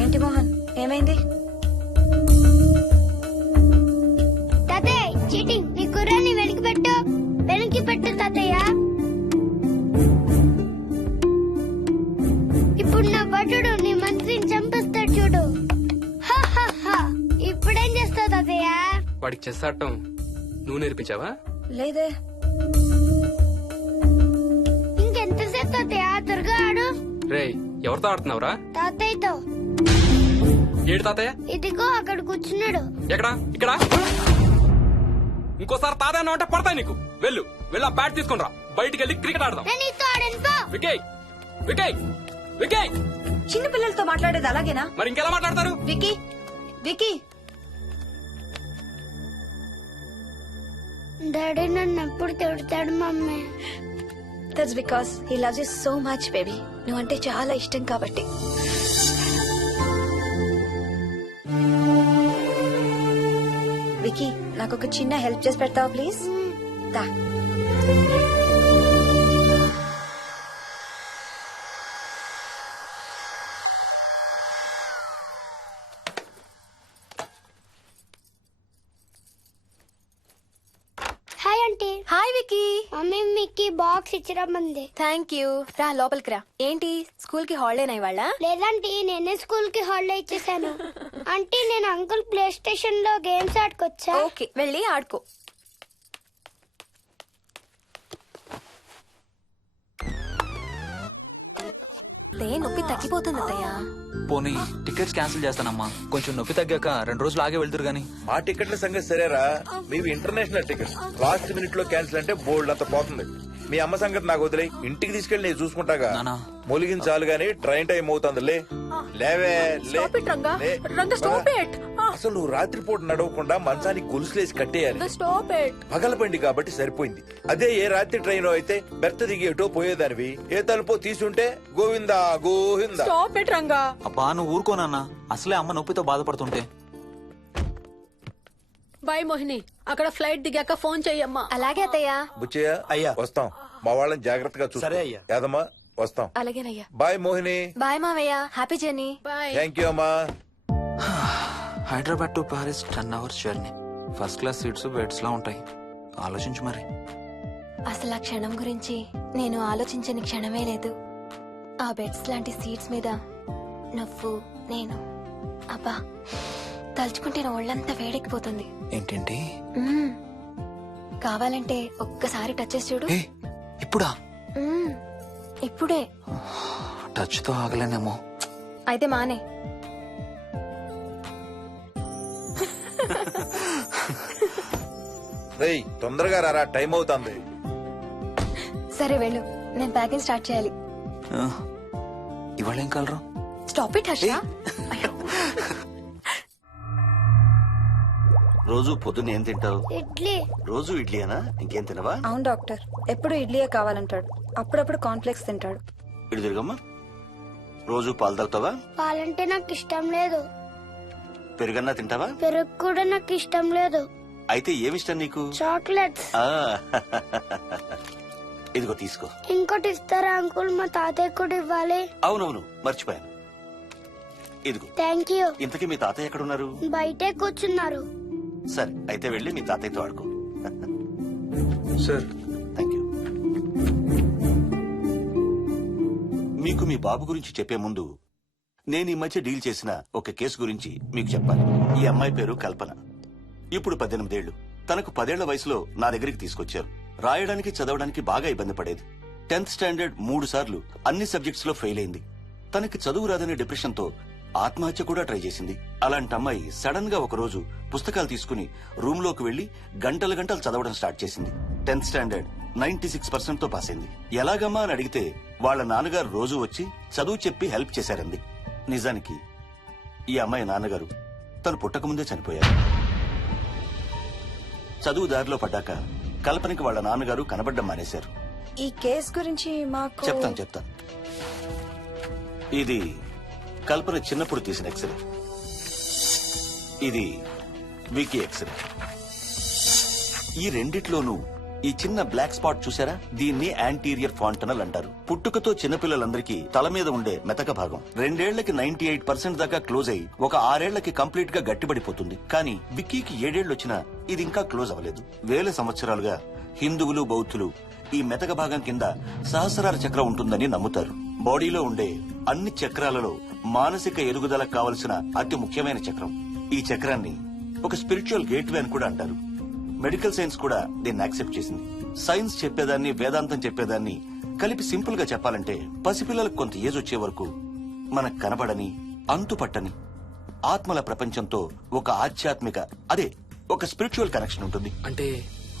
ఏంటి మోహన్, ఏమైంది? తాతయ్య చీటింగ్, నీ కుర్రాన్ని వెనక్కి పెట్టు, వెనక్కి పెట్టు తాతయ్య. ఇప్పుడు నా భటుడు నీ మంత్రిని చంపేస్తాడు చూడు. హా, హా, హా. ఇప్పుడేం చేస్తావు తాతయ్య? వాడికి చెస్ ఆడటం నువ్వు నేర్పించావా? లేదే. ఇంకెంతసేపు తాతయ్య? త్వరగా ఆడు. రేయ్, ఎవరితో ఆడుతున్నావురా? తాతయ్యతో. ఏడు తాతయ్య? ఇదిగో అక్కడ కూర్చున్నాడు. ఎక్కడా? ఇక్కడ. ఇంకోసారి తాతయ్య అంటే పడతాయి నీకు. వెళ్ళు వెళ్ళి ఆ బ్యాట్ తీసుకుని రా, బయటికి వెళ్ళి క్రికెట్ ఆడదాం. నేను నీతో ఆడను పో. వికయ్ వికయ్ వికయ్. చిన్న పిల్లలతో మాట్లాడేది అలాగేనా? మరి ఇంకెలా మాట్లాడతారు? Wiki, wiki. డాడీ నన్ను ఎప్పుడు తిడతాడు mummy. That's because he loves you so much baby. నువ్వంటే చాలా ఇష్టం కాబట్టి. వికీ, నాకు ఒక చిన్న హెల్ప్ చేసి పెడతావా ప్లీజ్? దా. Hi aunty. Aunty. Hi Vicky. Mummy మీకు బాక్స్ ఇచ్చిరమ్మంది. Thank you. రా లోపలికి రా. ఏంటి స్కూల్ కి హాలిడేనా ఇవాళ? లేదంటే నేనే స్కూల్ కి హాలిడే ఇచ్చేసాను. అంటే నేను అంకుల్ ప్లే స్టేషన్ లో గేమ్స్ ఆడుకోవచ్చా? ఓకే, వెళ్ళి ఆడుకో. నొప్పి తగ్గిపోతుంది అత్తయ్య. పోనీ టికెట్స్ క్యాన్సిల్ చేస్తానమ్మా. కొంచెం నొప్పి తగ్గాక 2 రోజులు ఆగే వెళ్తురు గాని. మా టికెట్ల సంగతి సరేరా, మీవి ఇంటర్నేషనల్ టికెట్స్. లాస్ట్ మినిట్ లో క్యాన్సిల్ అంటే బోల్డ్ అంత పోతుంది. మీ అమ్మ సంగతి నాకు వదిలే, ఇంటికి తీసుకెళ్ళి నేను చూసుకుంటాగా. నానా. మొలిగించాలు గాని ట్రైన్ టైం అవుతుంది. లేవే లే. Stop it, Ranga. లే. Ranga, stop it. అసలు నువ్వు రాత్రిపూట నడవకుండా మంచానికి గొలుసులేసి కట్టేయాలి. Stop it. పగలబండి కాబట్టి సరిపోయింది. అదే ఏ రాత్రి ట్రైన్ అయితే బెర్త దిగి ఎటో పోయేదానివి. ఏ తలుపో తీసుంటే Govinda Govinda. Stop it, Ranga. అబ్బా నువ్వు ఊరుకోనన్నా, అసలే అమ్మ నొప్పితో బాధపడుతుంటే. బాయ్ మోహిని, అక్కడ ఫ్లైట్ దిగాక ఫోన్ చెయ్యమ్మా. అలాగే అత్తయ్య. బుచ్చయ్య అయ్యా. వస్తాం. మా వాళ్ళని జాగ్రత్తగా చూసుకో. సరే అయ్యా. యాదమ్మా వస్తాం. అలాగేనయ్యా. బాయ్ మోహిని. బాయ్ మావయ్య. Happy journey. Bye. Thank you అమ్మా. Hyderabad to Paris 10 hours journey. First class seats beds లా ఉంటాయి. ఆలోచించు మరి. అసలు ఆ క్షణం గురించి నేను ఆలోచించని క్షణమే లేదు. ఆ బెడ్స్ లాంటి సీట్స్ మీద నువ్వు నేను. అబ్బా తలుచుకుంటే నా ఒళ్ళంతా వేడెక్కిపోతుంది. ఏంటేంటి? మ్మ్. కావాలంటే ఒక్కసారి టచ్ చేసి చూడు. ఏ ఇప్పుడా? మ్మ్. ఇప్పుడే. టచ్ తో ఆగలేనేమో. అయితే మానే. రేయ్ తొందరగా రారా, టైం అవుతుంది. సరే వెళ్ళు, నేను ప్యాకింగ్ స్టార్ట్ చేయాలి. ఆ, ఇవాళ ఏం కలరు? Stop it Harsha. రోజు పొద్దున్న ఏం తింటావు? ఇడ్లీ. రోజు ఇడ్లీనా? ఇంకేం తినవా? అవును డాక్టర్, ఎప్పుడు ఇడ్లీయే కావాలంటాడు. అప్పుడప్పుడు కాన్ఫ్లెక్స్ తింటాడు. ఇటు తిరగమ్మా. రోజు పాలు తాగుతావా? పాలంటే నాకు ఇష్టం లేదు. పెరుగన్నా తింటావా? పెరుగు కూడా నాకు ఇష్టం లేదు. అయితే ఏమిష్టం నీకు? చాక్లెట్స్. ఆ, ఇదిగో తీసుకో. ఇంకోటి ఇస్తారా అంకుల్? మా తాతయ్య కూడా ఇవ్వాలి. అవునవును మర్చిపోయాను. ఇదిగో. Thank you. ఇంతకీ మీ తాతయ్య ఎక్కడున్నారు? బయటే కూర్చున్నారు. సరే అయితే వెళ్ళి మీ తాతయ్యతో ఆడుకో. Sir thank you. మీకు మీ బాబు గురించి చెప్పే ముందు నేను ఈ మధ్య డీల్ చేసిన ఒక కేసు గురించి మీకు చెప్పాలి. ఈ అమ్మాయి పేరు కల్పన. ఇప్పుడు 18 ఏళ్లు. తనకు 10 ఏళ్ల వయసులో నా దగ్గరికి తీసుకొచ్చారు. రాయడానికి చదవడానికి బాగా ఇబ్బంది పడేది. 10th స్టాండర్డ్ 3 సార్లు అన్ని సబ్జెక్ట్స్ లో ఫెయిల్ అయింది. తనకి చదువు రాదనే డిప్రెషన్ తో ఆత్మహత్య కూడా ట్రై చేసింది. అలాంటి అమ్మాయి సడన్ గా ఒక రోజు పుస్తకాలు తీసుకుని రూమ్ లోకి వెళ్లి గంటలు గంటలు చదవడం స్టార్ట్ చేసింది. 10th స్టాండర్డ్ 96% తో పాస్ అయింది. ఎలాగమ్మా అని అడిగితే వాళ్ళ నాన్నగారు రోజు వచ్చి చదువు చెప్పి హెల్ప్ చేశారంది. నిజానికి ఈ అమ్మాయి నాన్నగారు తను పుట్టకముందే చనిపోయారు. చదువు దారిలో పడ్డాక కల్పనకి వాళ్ళ నాన్నగారు కనబడ్డం మానేశారు. ఈ కేస్ గురించి మాకు చెప్తాను. ఇది కల్పన చిన్నప్పుడు తీసిన ఎక్స్రే. ఇది వికీ ఎక్స్రే. ఈ రెండిట్లోనూ ఈ చిన్న బ్లాక్ స్పాట్ చూసారా? దీన్ని యాంటీరియర్ ఫాంటనల్ అంటారు. పుట్టుకతో చిన్నపిల్లలందరికీ తల మీద ఉండే మెతక భాగం 2 ఏళ్లకి 98% దాకా క్లోజ్ అయి ఒక 6 ఏళ్లకి కంప్లీట్ గా గట్టిపడిపోతుంది. కానీ విక్కీకి 7 ఏళ్లు వచ్చినా ఇది ఇంకా క్లోజ్ అవ్వలేదు. వేల సంవత్సరాలుగా హిందువులు బౌద్ధులు ఈ మెతక భాగం కింద సహస్రార చక్రం ఉంటుందని నమ్ముతారు. బాడీలో ఉండే అన్ని చక్రాలలో మానసిక ఎదుగుదలకు కావలసిన అతి ముఖ్యమైన చక్రం. ఈ చక్రాన్ని ఒక స్పిరిచువల్ గేట్వే అని కూడా అంటారు. మెడికల్ సైన్స్ కూడా దీన్ని యాక్సెప్ట్ చేసింది. సైన్స్ చెప్పేదాన్ని వేదాంతం చెప్పేదాన్ని కలిపి సింపుల్ గా చెప్పాలంటే పసిపిల్లలకు కొంత ఏజ్ వచ్చే వరకు మనకు కనబడని అంతుపట్టని ఆత్మల ప్రపంచంతో ఒక ఆధ్యాత్మిక అదే ఒక స్పిరిచువల్ కనెక్షన్ ఉంటుంది. అంటే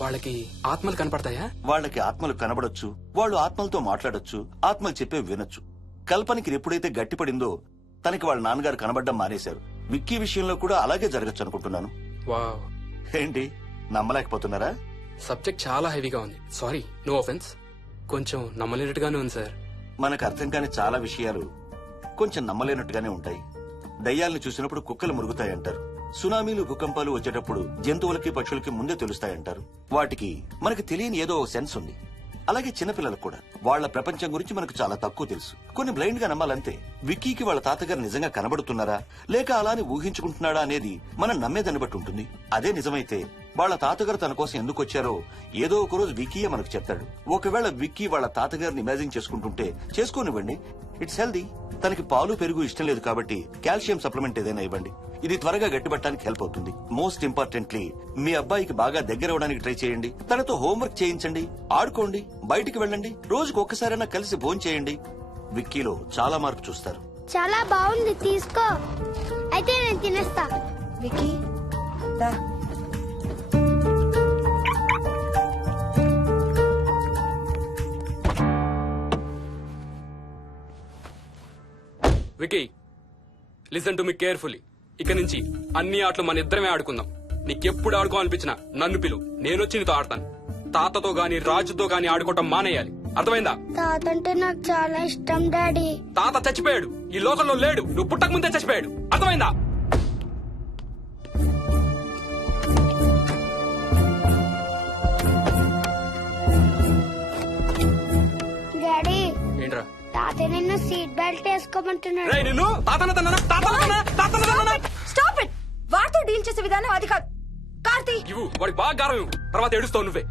వాళ్ళకి ఆత్మలు కనపడతాయా? వాళ్ళకి ఆత్మలు కనబడొచ్చు, వాళ్ళు ఆత్మలతో మాట్లాడొచ్చు, ఆత్మలు చెప్పే వినొచ్చు. కల్పనకి ఎప్పుడైతే గట్టిపడిందో తనకి వాళ్ళ నాన్నగారు కనబడ్డం మానేశారు. విక్కీ విషయంలో కూడా అలాగే జరగచ్చు అనుకుంటున్నాను. వావ్, ఏంటి నమ్మలేకపోతున్నారా? సబ్జెక్ట్ చాలా హెవీగా ఉంది. Sorry, no offence. కొంచెం నమ్మలేనట్టుగానే ఉంది సార్. మనకు అర్థం కాని చాలా విషయాలు కొంచెం నమ్మలేనట్టుగానే ఉంటాయి. దయ్యాల్ని చూసినప్పుడు కుక్కలు మురుగుతాయంటారు. సునామీలు భూకంపాలు వచ్చేటప్పుడు జంతువులకి పక్షులకి ముందే తెలుస్తాయంటారు. వాటికి మనకి తెలియని ఏదో సెన్స్ ఉంది. అలాగే చిన్నపిల్లలకు కూడా వాళ్ల ప్రపంచం గురించి మనకు చాలా తక్కువ తెలుసు. కొన్ని బ్లైండ్ గా నమ్మాలంతే. విక్కీకి వాళ్ళ తాతగారు నిజంగా కనబడుతున్నారా లేక అలానే ఊహించుకుంటున్నాడా అనేది మనం నమ్మేదాన్ని బట్టి ఉంటుంది. అదే నిజమైతే వాళ్ళ తాతగారు తన కోసం ఎందుకు వచ్చారో ఏదో ఒక రోజు విక్కీయే మనకు చెప్తాడు. ఒకవేళ విక్కీ వాళ్ళ తాతగారిని ఇమాజిన్ చేసుకుంటుంటే చేసుకోనివ్వండి, ఇట్స్ హెల్దీ. తనకి పాలు పెరుగు ఇష్టం లేదు కాబట్టి కాల్షియం సప్లిమెంట్ ఏదైనా ఇవ్వండి. ఇది త్వరగా గట్టిపట్టడానికి హెల్ప్ అవుతుంది. మోస్ట్ ఇంపార్టెంట్లీ మీ అబ్బాయికి బాగా దగ్గర అవడానికి ట్రై చేయండి. తనతో హోంవర్క్ చేయించండి, ఆడుకోండి, బయటికి వెళ్ళండి, రోజుకు ఒక్కసారైనా కలిసి భోజనం చేయండి. విక్కీలో చాలా మార్పు చూస్తారు. చాలా బాగుంది, తీసుకో. అయితే నేను తినేస్తా. విక్కీ దా. Vicky, listen to me carefully. ఇక నుంచి అన్ని ఆటలు మన ఇద్దరమే ఆడుకుందాం. నీకెప్పుడు ఆడుకోవాలనిపించినా నన్ను పిలు, నేనొచ్చి నీతో ఆడతాను. తాతతో గాని రాజుతో గాని ఆడుకోవటం మానేయాలి, అర్థమైందా? తాత అంటే నాకు చాలా ఇష్టం డాడీ. తాత చచ్చిపోయాడు, ఈ లోకంలో లేడు. నువ్వు పుట్టక ముందే చచ్చిపోయాడు, అర్థమైందా? డాడీ ఏంట్రా? తాత నిన్ను సీట్ బెల్ట్ వేసుకోమంటున్నాడు. రేయ్, నిన్ను స్టాప్ ఇట్. వాడితో డీల్ చేసే విధానం అది కాదు. కార్తీ, ఇవ్వు, వాడికి బాగా గారం ఇవ్వు, తర్వాత ఏడుస్తావు నువ్వే.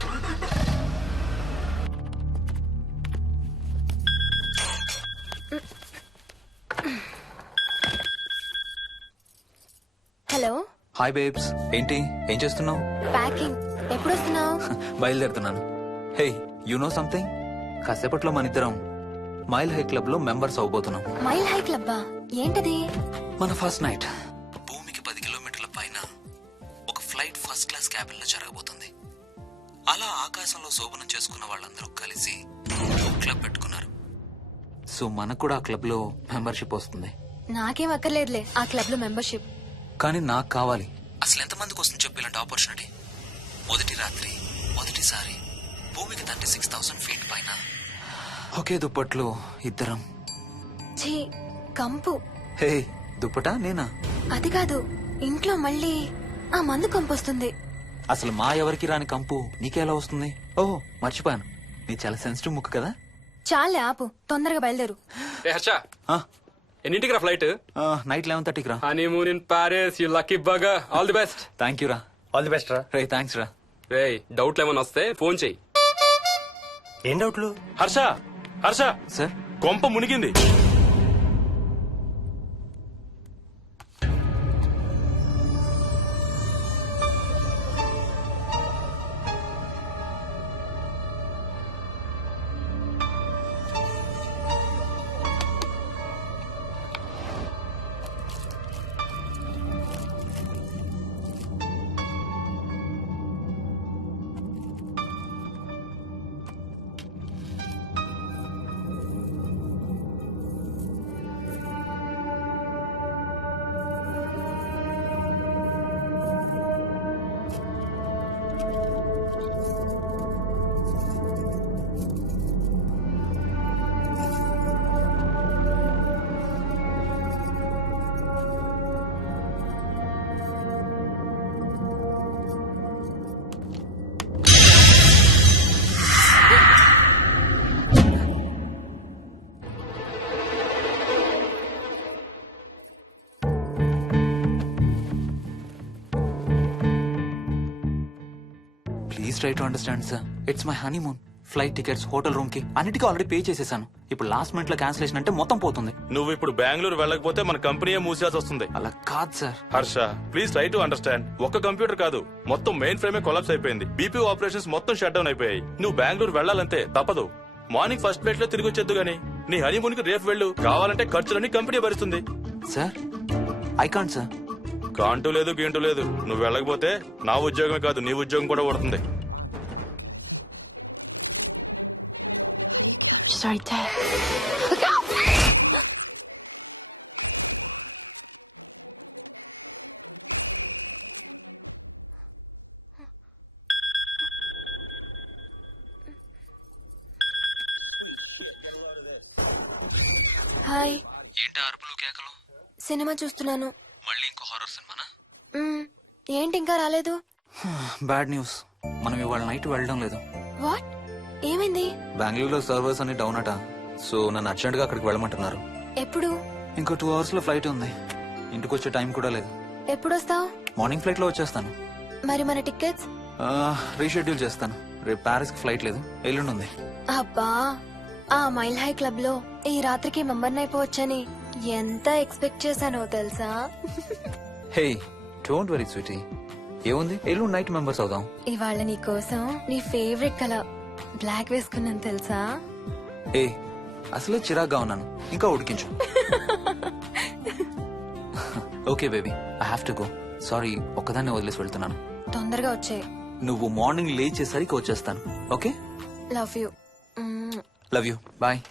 Hello, hi babes. ఏంటి, ఏం చేస్తున్నావు? ప్యాకింగ్. ఎప్పుడు వస్తున్నావు? బయలుదేరుతున్నాను. Hey, you know something? కాసేపట్లో మన ఇద్దరం మైల్ హై క్లబ్ లో మెంబర్స్ అవబోతున్నాం. మైల్ హై క్లబ్బా? ఏంటది? మన ఫస్ట్ నైట్ భూమికి 10 కిలోమీటర్ల పైన ఒక ఫ్లైట్ ఫస్ట్ క్లాస్ క్యాబిన్ లో జరగబోతుంది. అలా ఆకాశంలో శోభనం చేసుకున్న వాళ్ళందరూ కలిసి క్లబ్ పెట్టుకున్నారు. సో మనకు కూడా ఆ క్లబ్ లో మెంబర్షిప్ వస్తుంది. నాకేం అక్కర్లేదులే ఆ క్లబ్ లో మెంబర్షిప్. కానీ నాకు కావాలి. అసలు ఎంతమందికి వస్తుంది చెప్పు ఇలాంటి ఆపర్చునిటీ? మొదటి రాత్రి, మొదటిసారి భూమికి 36,000 ఫీట్ పైన ఒకే దుప్పట్లో ఇద్దరం. ఛీ, కంపు. హే, దుప్పటా నేనా? అది కాదు, ఇంట్లో మళ్ళీ ఆ మందు కంపొస్తుంది. అసలు మా ఎవరికి రాని కంపు నీకెలా వస్తుంది? ఓహో, మర్చిపోయాను, నీ చాలా సెన్సిటివ్ ముక్కు కదా. చాలే ఆపు, తొందరగా బయలుదేరు. ఏ హర్ష, ఎన్నింటికి రా ఫ్లైట్? నైట్ 11:30కి రా. Honeymoon in Paris, you lucky బగా. All the best. Thank you రా. ఆల్ ది బెస్ట్ రా. రే, థ్యాంక్స్ రా. రే, డౌట్లు ఏమైనా వస్తే ఫోన్ చెయ్యి. ఏం డౌట్లు? హర్ష, హర్ష, సార్, కొంప మునిగింది. Please try to understand sir. It's my honeymoon. Flight tickets, hotel room కి అన్నిటికీ ఆల్రెడీ పే చేసేసాను. ఇప్పుడు లాస్ట్ మినిట్ లో క్యాన్సిలేషన్ అంటే మొత్తం పోతుంది. నువ్వు ఇప్పుడు బెంగళూరు వెళ్ళకపోతే మన కంపెనీయే మూసేయాల్సి వస్తుంది. అలా కాదు sir. Harsha, please try to understand. ఒక్క కంప్యూటర్ కాదు, మొత్తం మెయిన్ ఫ్రేమే కొలాప్స్ అయిపోయింది. బీపీ ఆపరేషన్స్ మొత్తం షట్ డౌన్ అయిపోయాయి. నువ్వు బెంగళూరు వెళ్ళాలంటే తప్పదు. మార్నింగ్ ఫస్ట్ ఫ్లైట్ లో తిరిగి వచ్చేద్దు గానీ నీ హనీమూన్ కి రేపు వెళ్ళు. కావాలంటే ఖర్చులన్నీ కంపెనీ భరిస్తుంది. Sir, I can't sir. కాంటూ లేదు, గీంటూ లేదు. నువ్వు వెళ్ళకపోతే నా ఉద్యోగమే కాదు, నీ ఉద్యోగం కూడా పడుతుంది. Right there. హాయ్. ఏంటి అరుపులు కేకలు? సినిమా చూస్తున్నాను. మళ్ళీ ఇంకో హారర్ సినిమానా? ఏంటి ఇంకా రాలేదు? బ్యాడ్ న్యూస్, మనం ఇవాళ నైట్ వెళ్ళడం లేదు. వాట్? ఏమైంది? బెంగళూరులో సర్వర్స్ అన్ని డౌన్ అట. సో నన్ను అర్జెంట్ గా అక్కడికి వెళ్ళమంటున్నారు. ఎప్పుడు? ఇంకో 2 hours లో ఫ్లైట్ ఉంది. ఇంటికి వచ్చే టైం కూడా లేదు. ఎప్పుడు వస్తావు? మార్నింగ్ ఫ్లైట్ లో వచ్చేస్తాను. మరి మన టికెట్స్? రీషెడ్యూల్ చేస్తాను. రేపు ప్యారిస్ కి ఫ్లైట్ లేదు, ఎల్లుండి ఉంది. అబ్బా, ఆ మైల్ హై క్లబ్ లో ఈ రాత్రికి మెంబర్ని అయిపోవచ్చని ఎంత ఎక్స్పెక్ట్ చేశానో తెలుసా? హే డోంట్ వరీ స్వీటీ, ఏముంది ఎల్లుండి నైట్ మెంబర్స్ అవుదాం. ఇవాళ నీ కోసం నీ ఫేవరెట్ కలర్ బ్లాక్ వేసుకున్నాను తెలుసా? ఏ అసలే చిరాగ్గా ఉన్నాను, ఇంకా ఉడికించు. Okay baby, I have to go. Sorry, ఒక్కదాన్ని వదిలేసి వెళ్తున్నాను. తొందరగా వచ్చే. నువ్వు మార్నింగ్ లేచేసరికి వచ్చేస్తాను. Okay, love you. Love you, bye.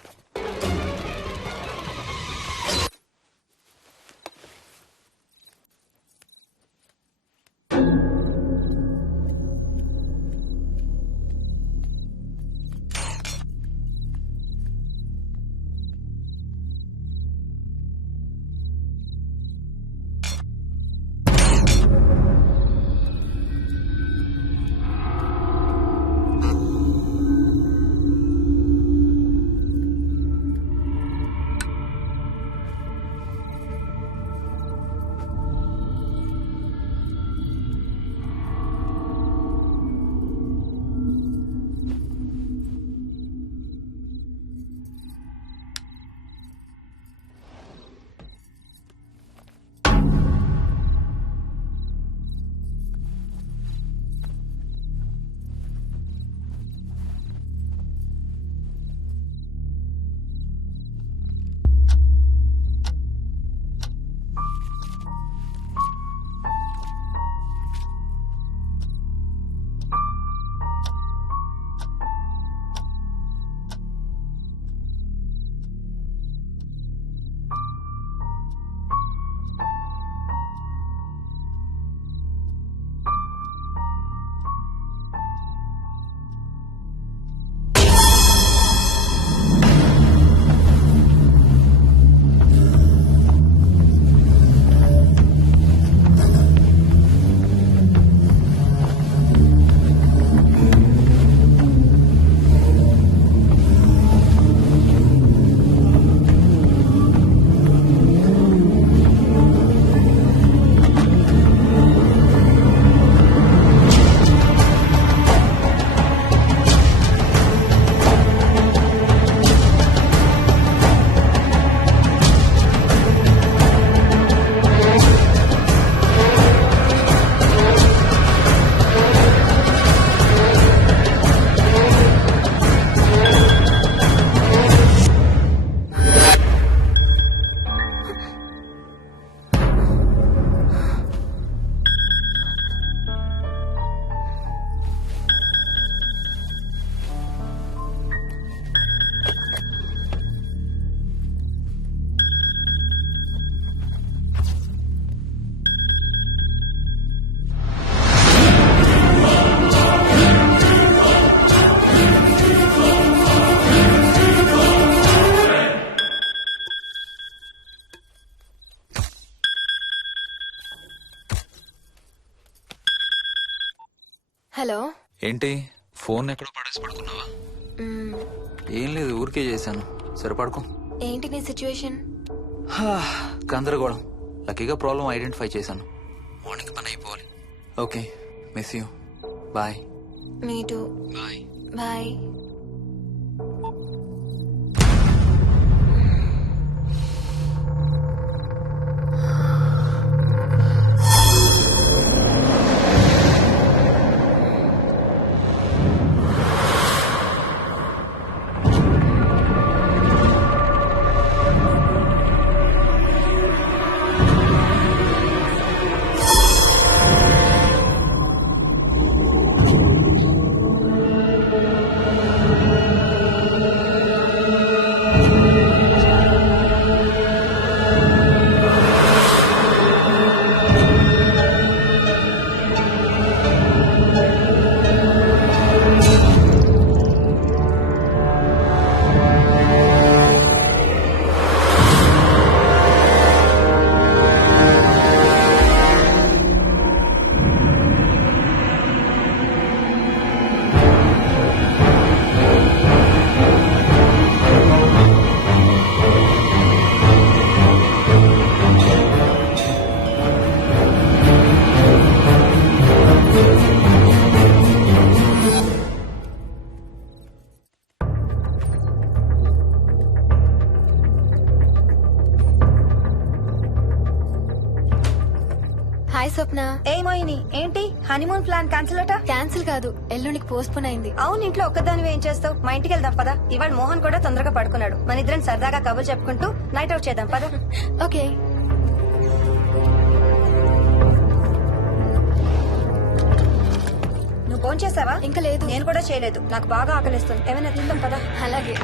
Hello. ఏంటి ఫోన్ ఎక్కడో పడేసి పడుకున్నావా? ఏం లేదు, ఊరికే చేశాను. సరే పడుకో. ఏంటి నీ సిచ్యువేషన్? గందరగోళం. లక్కీగా ప్రాబ్లం ఐడెంటిఫై చేశాను. మార్నింగ్ పని అయిపోవాలి. Okay, miss you. Bye. Me too. Bye. Bye. Swapna. ఏ మోహిని, ఏంటి హనీమూన్ ప్లాన్ క్యాన్సిల్ అట? క్యాన్సిల్ కాదు, ఎల్లుండికి పోస్ట్ పోన్ అయింది. అవును, ఇంట్లో ఒక్కదానివే ఏం చేస్తావు? మా ఇంటికి వెళ్దాం పదా. ఇవాళ మోహన్ కూడా తొందరగా పడుకున్నాడు. మన ఇద్దరం సరదాగా కబుర్లు చెప్పుకుంటూ నైట్ అవుట్ చేద్దాం పదా. ఓకే. నువ్వు ఫోన్ చేసావా? ఇంకా లేదు. నేను కూడా చేయలేదు. నాకు బాగా ఆకలిస్తుంది. ఏమైనా తిందాం పదా. అలాగే.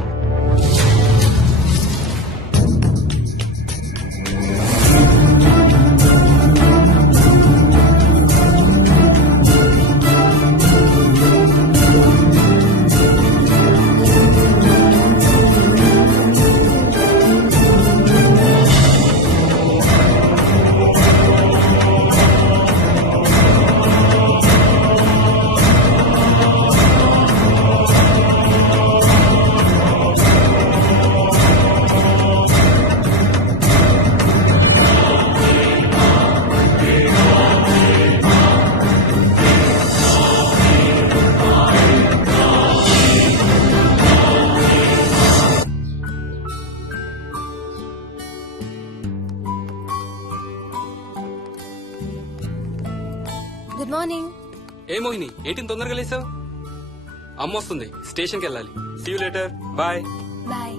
Good morning. ఏ మోహిని, ఏంటి తొందరగా లేసావు? అమ్మ వస్తుంది, స్టేషన్కి వెళ్ళాలి. See you later. Bye. Bye.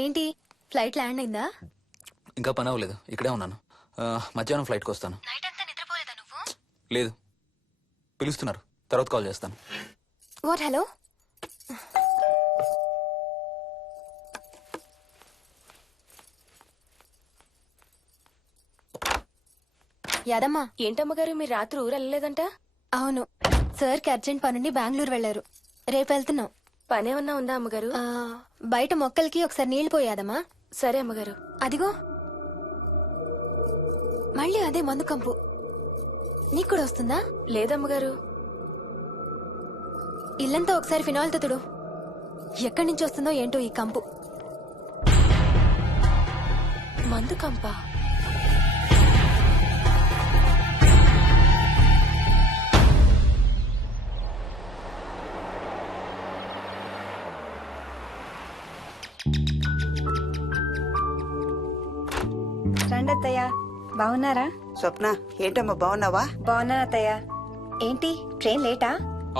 ఏంటి, ఫ్లైట్ ల్యాండ్ అయిందా? ఇంకా పని అవ్వలేదు, ఇక్కడే ఉన్నాను. మధ్యాహ్నం ఫ్లైట్కి వస్తాను. నైట్ అంతా నిద్రపోలేదా నువ్వు? లేదు, పిలుస్తున్నారు, తర్వాత కాల్ చేస్తాను. వాట్? హలో. యాదమ్మా. ఏంటమ్మగారు, మీరు రాత్రి ఊరు వెళ్ళలేదంట? అవును, సార్కి అర్జెంట్ పనుండి బెంగళూరు వెళ్లారు. రేపు వెళ్తున్నాం. పనేమన్నా ఉందా అమ్మగారు? బయట మొక్కలకి ఒకసారి నీళ్లు పోయాదమ్మా. సరే అమ్మగారు. అదిగో మళ్ళీ అదే మందు కంపు. నీకు కూడా వస్తుందా? లేదమ్మగారు. ఇల్లంతా ఒకసారి ఫినాయిల్ తో తుడు. ఎక్కడి నుంచి వస్తుందో ఏంటో ఈ కంపు. మందు కంపా? రండి అత్తయ్య. బాగున్నారా? స్వప్న, ఏంటమ్మా బాగున్నావా? బాగున్నాను అత్తయ్య. ఏంటి ట్రైన్ లేటా?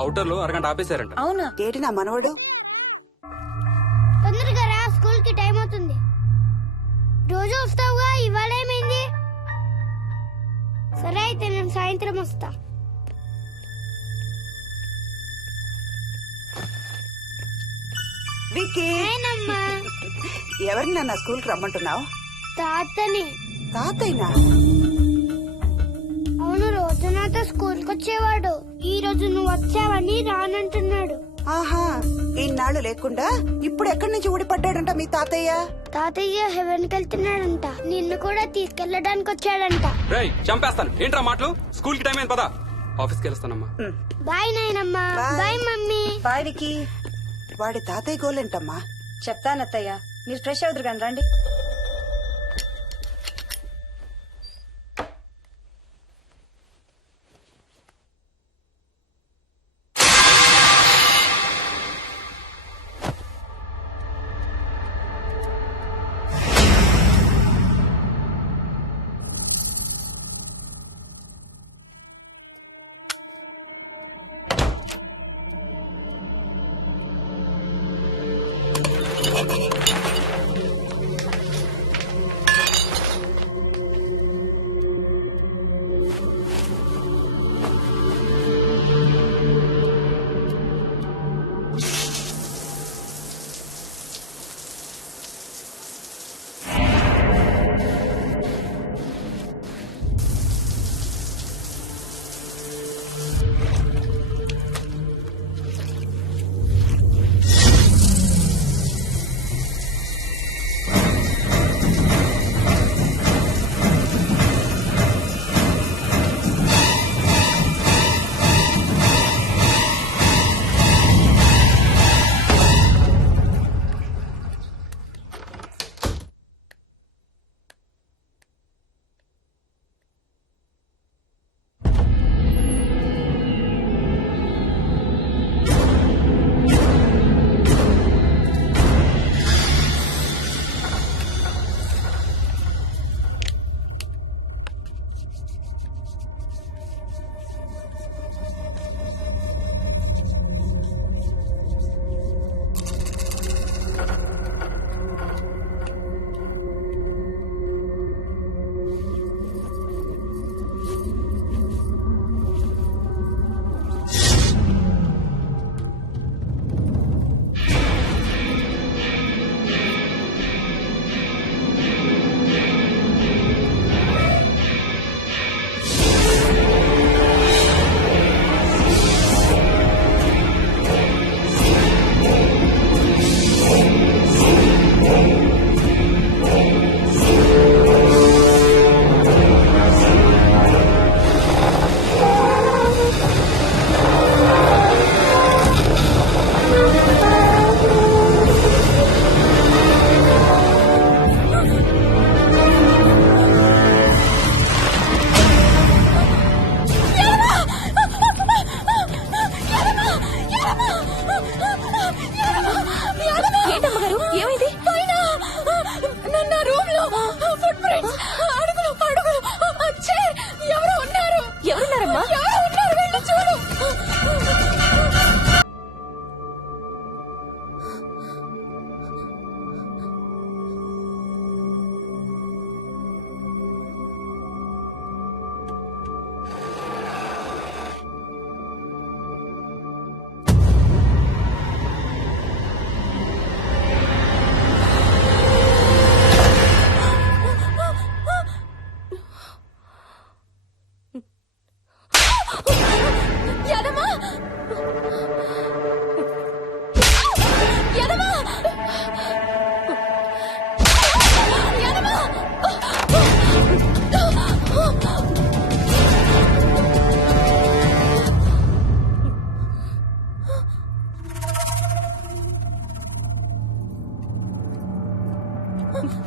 అవుటర్ లో అరగంట ఆపేశారంట. అవునా? ఏంటి నా మనవడు? తొందరగా రా, స్కూల్ కి టైం అవుతుంది. రోజు వస్తావుగా, ఇవాళ ఏమైంది? సరే అయితే నేను సాయంత్రం వస్తా. విక్కీ, ఎవరిని నా స్కూల్ కి రమ్మంటున్నావు? తాతని. తాతయ్యనా? అవును, రోజు నాతో స్కూల్ కి వచ్చేవాడు. ఈ రోజు నువ్వు వచ్చావని రానంటున్నాడు. ఆహా, ఇన్నాళ్ళు లేకుండా ఇప్పుడు ఎక్కడి నుంచి ఊడిపడ్డాడంట మీ తాతయ్య? తాతయ్య హెవెన్ కి వెళ్తున్నాడంట. నిన్ను కూడా తీసుకెళ్లడానికి వచ్చాడంట. రేయ్, చంపేస్తాను. ఏంట్రా మాటలు? స్కూల్ కి టైం అయింది, పదా. ఆఫీస్కి వెళ్తానమ్మా. బాయ్ నాయనమ్మా. Bye mummy. బాయ్ వికీ. వాడి తాతయ్య గోలేంటమ్మా? చెప్తానత్తయ్య, మీరు ఫ్రెష్ అవుతురు కానీ రండి.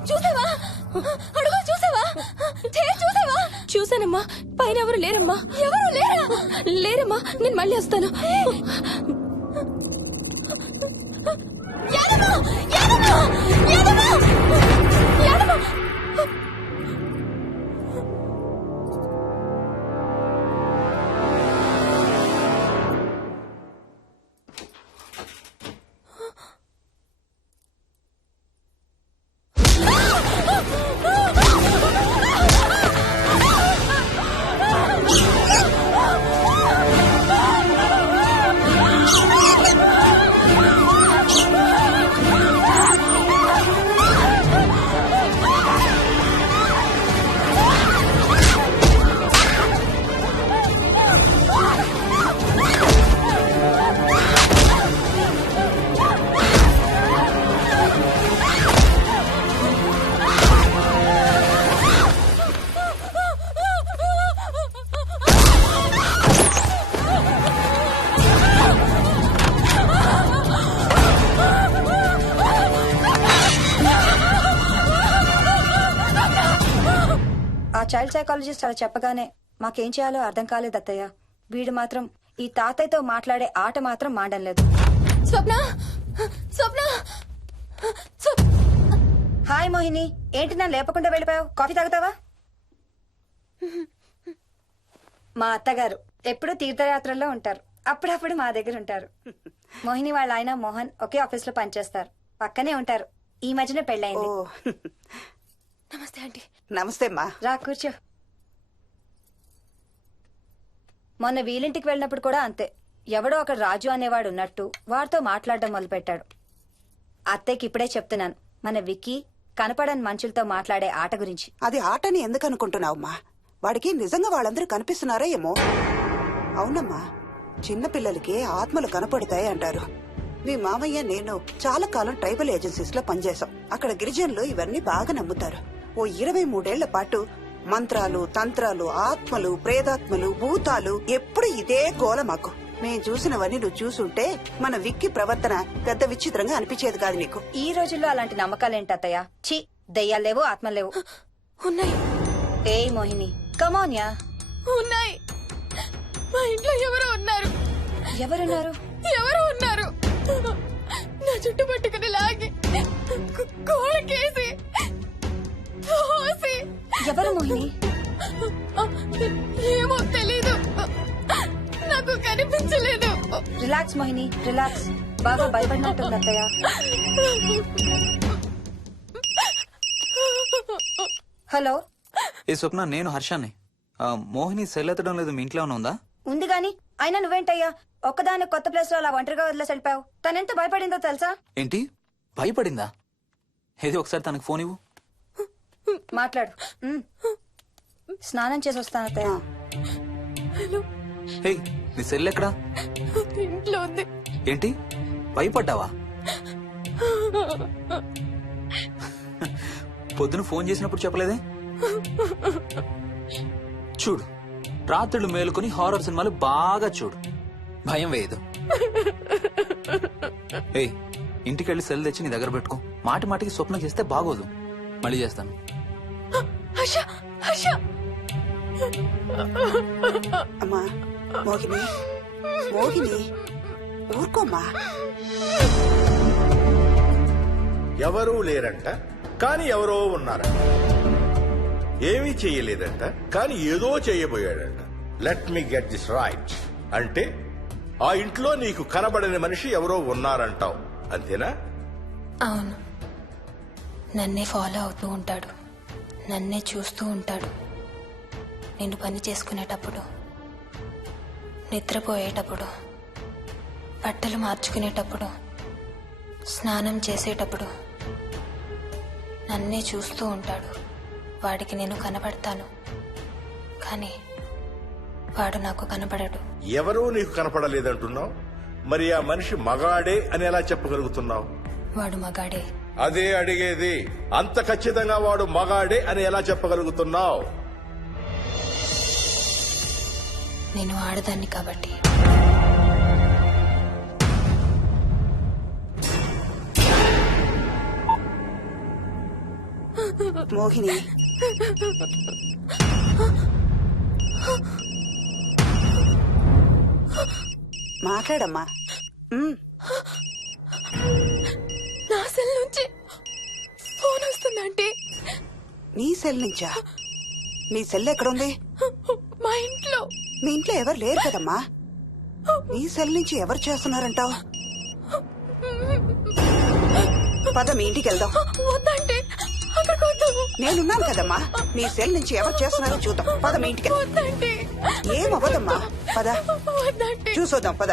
చూసావా అడుగు చూసావా చూసావా? చూసానమ్మా, పైన ఎవరు లేరమ్మా. ఎవరు లేరా? లేరమ్మా, నేను మళ్ళీ వస్తాను. యాదమ్మ! యాదమ్మ! యాదమ్మ! యాదమ్మ! ఆ చైల్డ్ సైకాలజిస్ట్ అలా చెప్పగానే మాకేం చేయాలో అర్థం కాలేదు అత్తయ్య. వీడు మాత్రం ఈ తాతయ్యతో మాట్లాడే ఆట మాత్రం మాడం లేదు. స్వప్న స్వప్న హాయ్ మోహిని, ఏంటి నన్ను లేపకుండా వెళ్ళిపోయావు? కాఫీ తాగుతావా? మా అత్తగారు ఎప్పుడూ తీర్థయాత్రల్లో ఉంటారు, అప్పుడప్పుడు మా దగ్గర ఉంటారు. మోహిని వాళ్ళ ఆయన మోహన్ ఒకే ఆఫీస్ లో పనిచేస్తారు, పక్కనే ఉంటారు. ఈ మధ్యన పెళ్ళైంది. నమస్తే ఆంటీ. నమస్తే అమ్మా. రా కూర్చో. మొన్న వీలింటికి వెళ్ళినప్పుడు కూడా అంతే. ఎవడో ఒక రాజు అనేవాడు ఉన్నట్టు వాడితో మాట్లాడడం మొదలుపెట్టాడు. అత్తయ్యకి ఇప్పుడే చెప్తున్నాను, మన విక్కీ కనపడని మనుషులతో మాట్లాడే ఆట గురించి. అది ఆటని ఎందుకు అనుకుంటున్నావమ్మా? వాడికి నిజంగా వాళ్ళందరూ కనిపిస్తున్నారా ఏమో. అవునమ్మా, చిన్నపిల్లలకి ఆత్మలు కనపడతాయి అంటారు. మీ మామయ్య నేను చాలా కాలం ట్రైబల్ ఏజెన్సీస్ లో పనిచేశాం. అక్కడ గిరిజనులు ఇవన్నీ బాగా నమ్ముతారు. ఓ 23 ఏళ్ల పాటు మంత్రాలు, తంత్రాలు, ఆత్మలు, ప్రేతాత్మలు, భూతాలు, ఎప్పుడు ఇదే గోల మాకు. మేం చూసినవన్నీ నువ్వు చూసుంటే మన విక్కి ప్రవర్తన పెద్ద విచిత్రంగా అనిపించేది కాదు నీకు. ఈ రోజుల్లో అలాంటి నమ్మకాలేంటి అత్తయ్య? ఛీ, దెయ్యాలు లేవు, ఆత్మలు లేవు. ఉన్నాయి. ఏ మోహిని, కమోన్యా. ఉన్నాయి. మా ఇంట్లో ఎవరో ఉన్నారు. ఎవరున్నారు? ఎవరో ఉన్నారు. నా చుట్టు పట్టుకుని లాగి కోళ్ళకేసి తోసి. ఎవరు మోహిని? ఏమో తెలీదు, నాకు కనిపించలేదు. Relax Mohini, relax. బాగా భయపడినట్టుంది అత్తయ్య. హలో. ఏ స్వప్న, నేను హర్షాన్ని. మోహిని సెల్ ఎత్తడం లేదు, మీ ఇంట్లో ఏమైనా ఉందా? ఉంది గాని, అయినా నువ్వేంటయ్యా ఒక్కదాని కొత్త ప్లేస్ లో అలా ఒంటరిగా వదిలేసి వెళ్ళిపోయావు? తనెంత భయపడిందో తెలుసా? ఏంటి, భయపడిందా? ఏది ఒకసారి తనకు ఫోన్ ఇవ్వు. మాట్లాడు. స్నానం చేసి వస్తాను అత్తయ్య. హే, నీ సెల్ ఎక్కడా? ఇంట్లో ఉంది. ఏంటి, భయపడ్డావా? పొద్దున ఫోన్ చేసినప్పుడు చెప్పలేదే? చూడు, రాత్రులు మేలుకొని హారర్ సినిమాలు బాగా చూడు, భయం వేయదు. ఏయ్, ఇంటికెళ్ళి సెల్ తెచ్చి నీ దగ్గర పెట్టుకో. మాటి మాటికి స్వప్నం చేస్తే బాగోదు. మళ్ళీ చేస్తాను. అమ్మా మోహిని, మోహిని ఊరుకోమ్మా. ఎవరూ లేరంట, కానీ ఎవరో ఉన్నారంట. ఏమీ చెయ్యలేదంట, కానీ ఏదో చెయ్యబోయాడంట. Let me get this right. అంటే ఆ ఇంట్లో నీకు కనబడని మనిషి ఎవరో ఉన్నారంటావు, అంతేనా? అవును. నన్నే ఫాలో అవుతూ ఉంటాడు, నన్నే చూస్తూ ఉంటాడు. నేను పని చేసుకునేటప్పుడు, నిద్రపోయేటప్పుడు, బట్టలు మార్చుకునేటప్పుడు, స్నానం చేసేటప్పుడు నన్నే చూస్తూ ఉంటాడు. వాడికి నేను కనబడతాను, కానీ వాడు నాకు కనబడడు. ఎవరూ నీకు కనపడలేదంటున్నావు, మరి ఆ మనిషి మగాడే అని ఎలా చెప్పగలుగుతున్నావు? వాడు మగాడే. అదే అడిగేది. అంత ఖచ్చితంగా వాడు మగాడే అని ఎలా చెప్పగలుగుతున్నావు? నేను ఆడదాన్ని కాబట్టి. మోహిని మాట్లాడమ్మా. నా సెల్ నుంచి ఫోన్ వస్తుందంటే నీ సెల్ నుంచా? నీ సెల్ ఎక్కడుంది? మా ఇంట్లో. మీ ఇంట్లో ఎవరు లేరు కదమ్మా. నీ సెల్ నుంచి ఎవరు చేస్తున్నారంటావు? పద మీ ఇంటికి వెళ్దాం. వద్దంటే అక్కడికి వద్దాము. నేనున్నాను కదమ్మా. నీ సెల్ నుంచి ఎవరు చేస్తున్నారో చూద్దాం. పద మీ ఇంటికి. వద్దంటే ఏం అవ్వదమ్మా. పద వద్దంటే చూసొద్దాం. పద.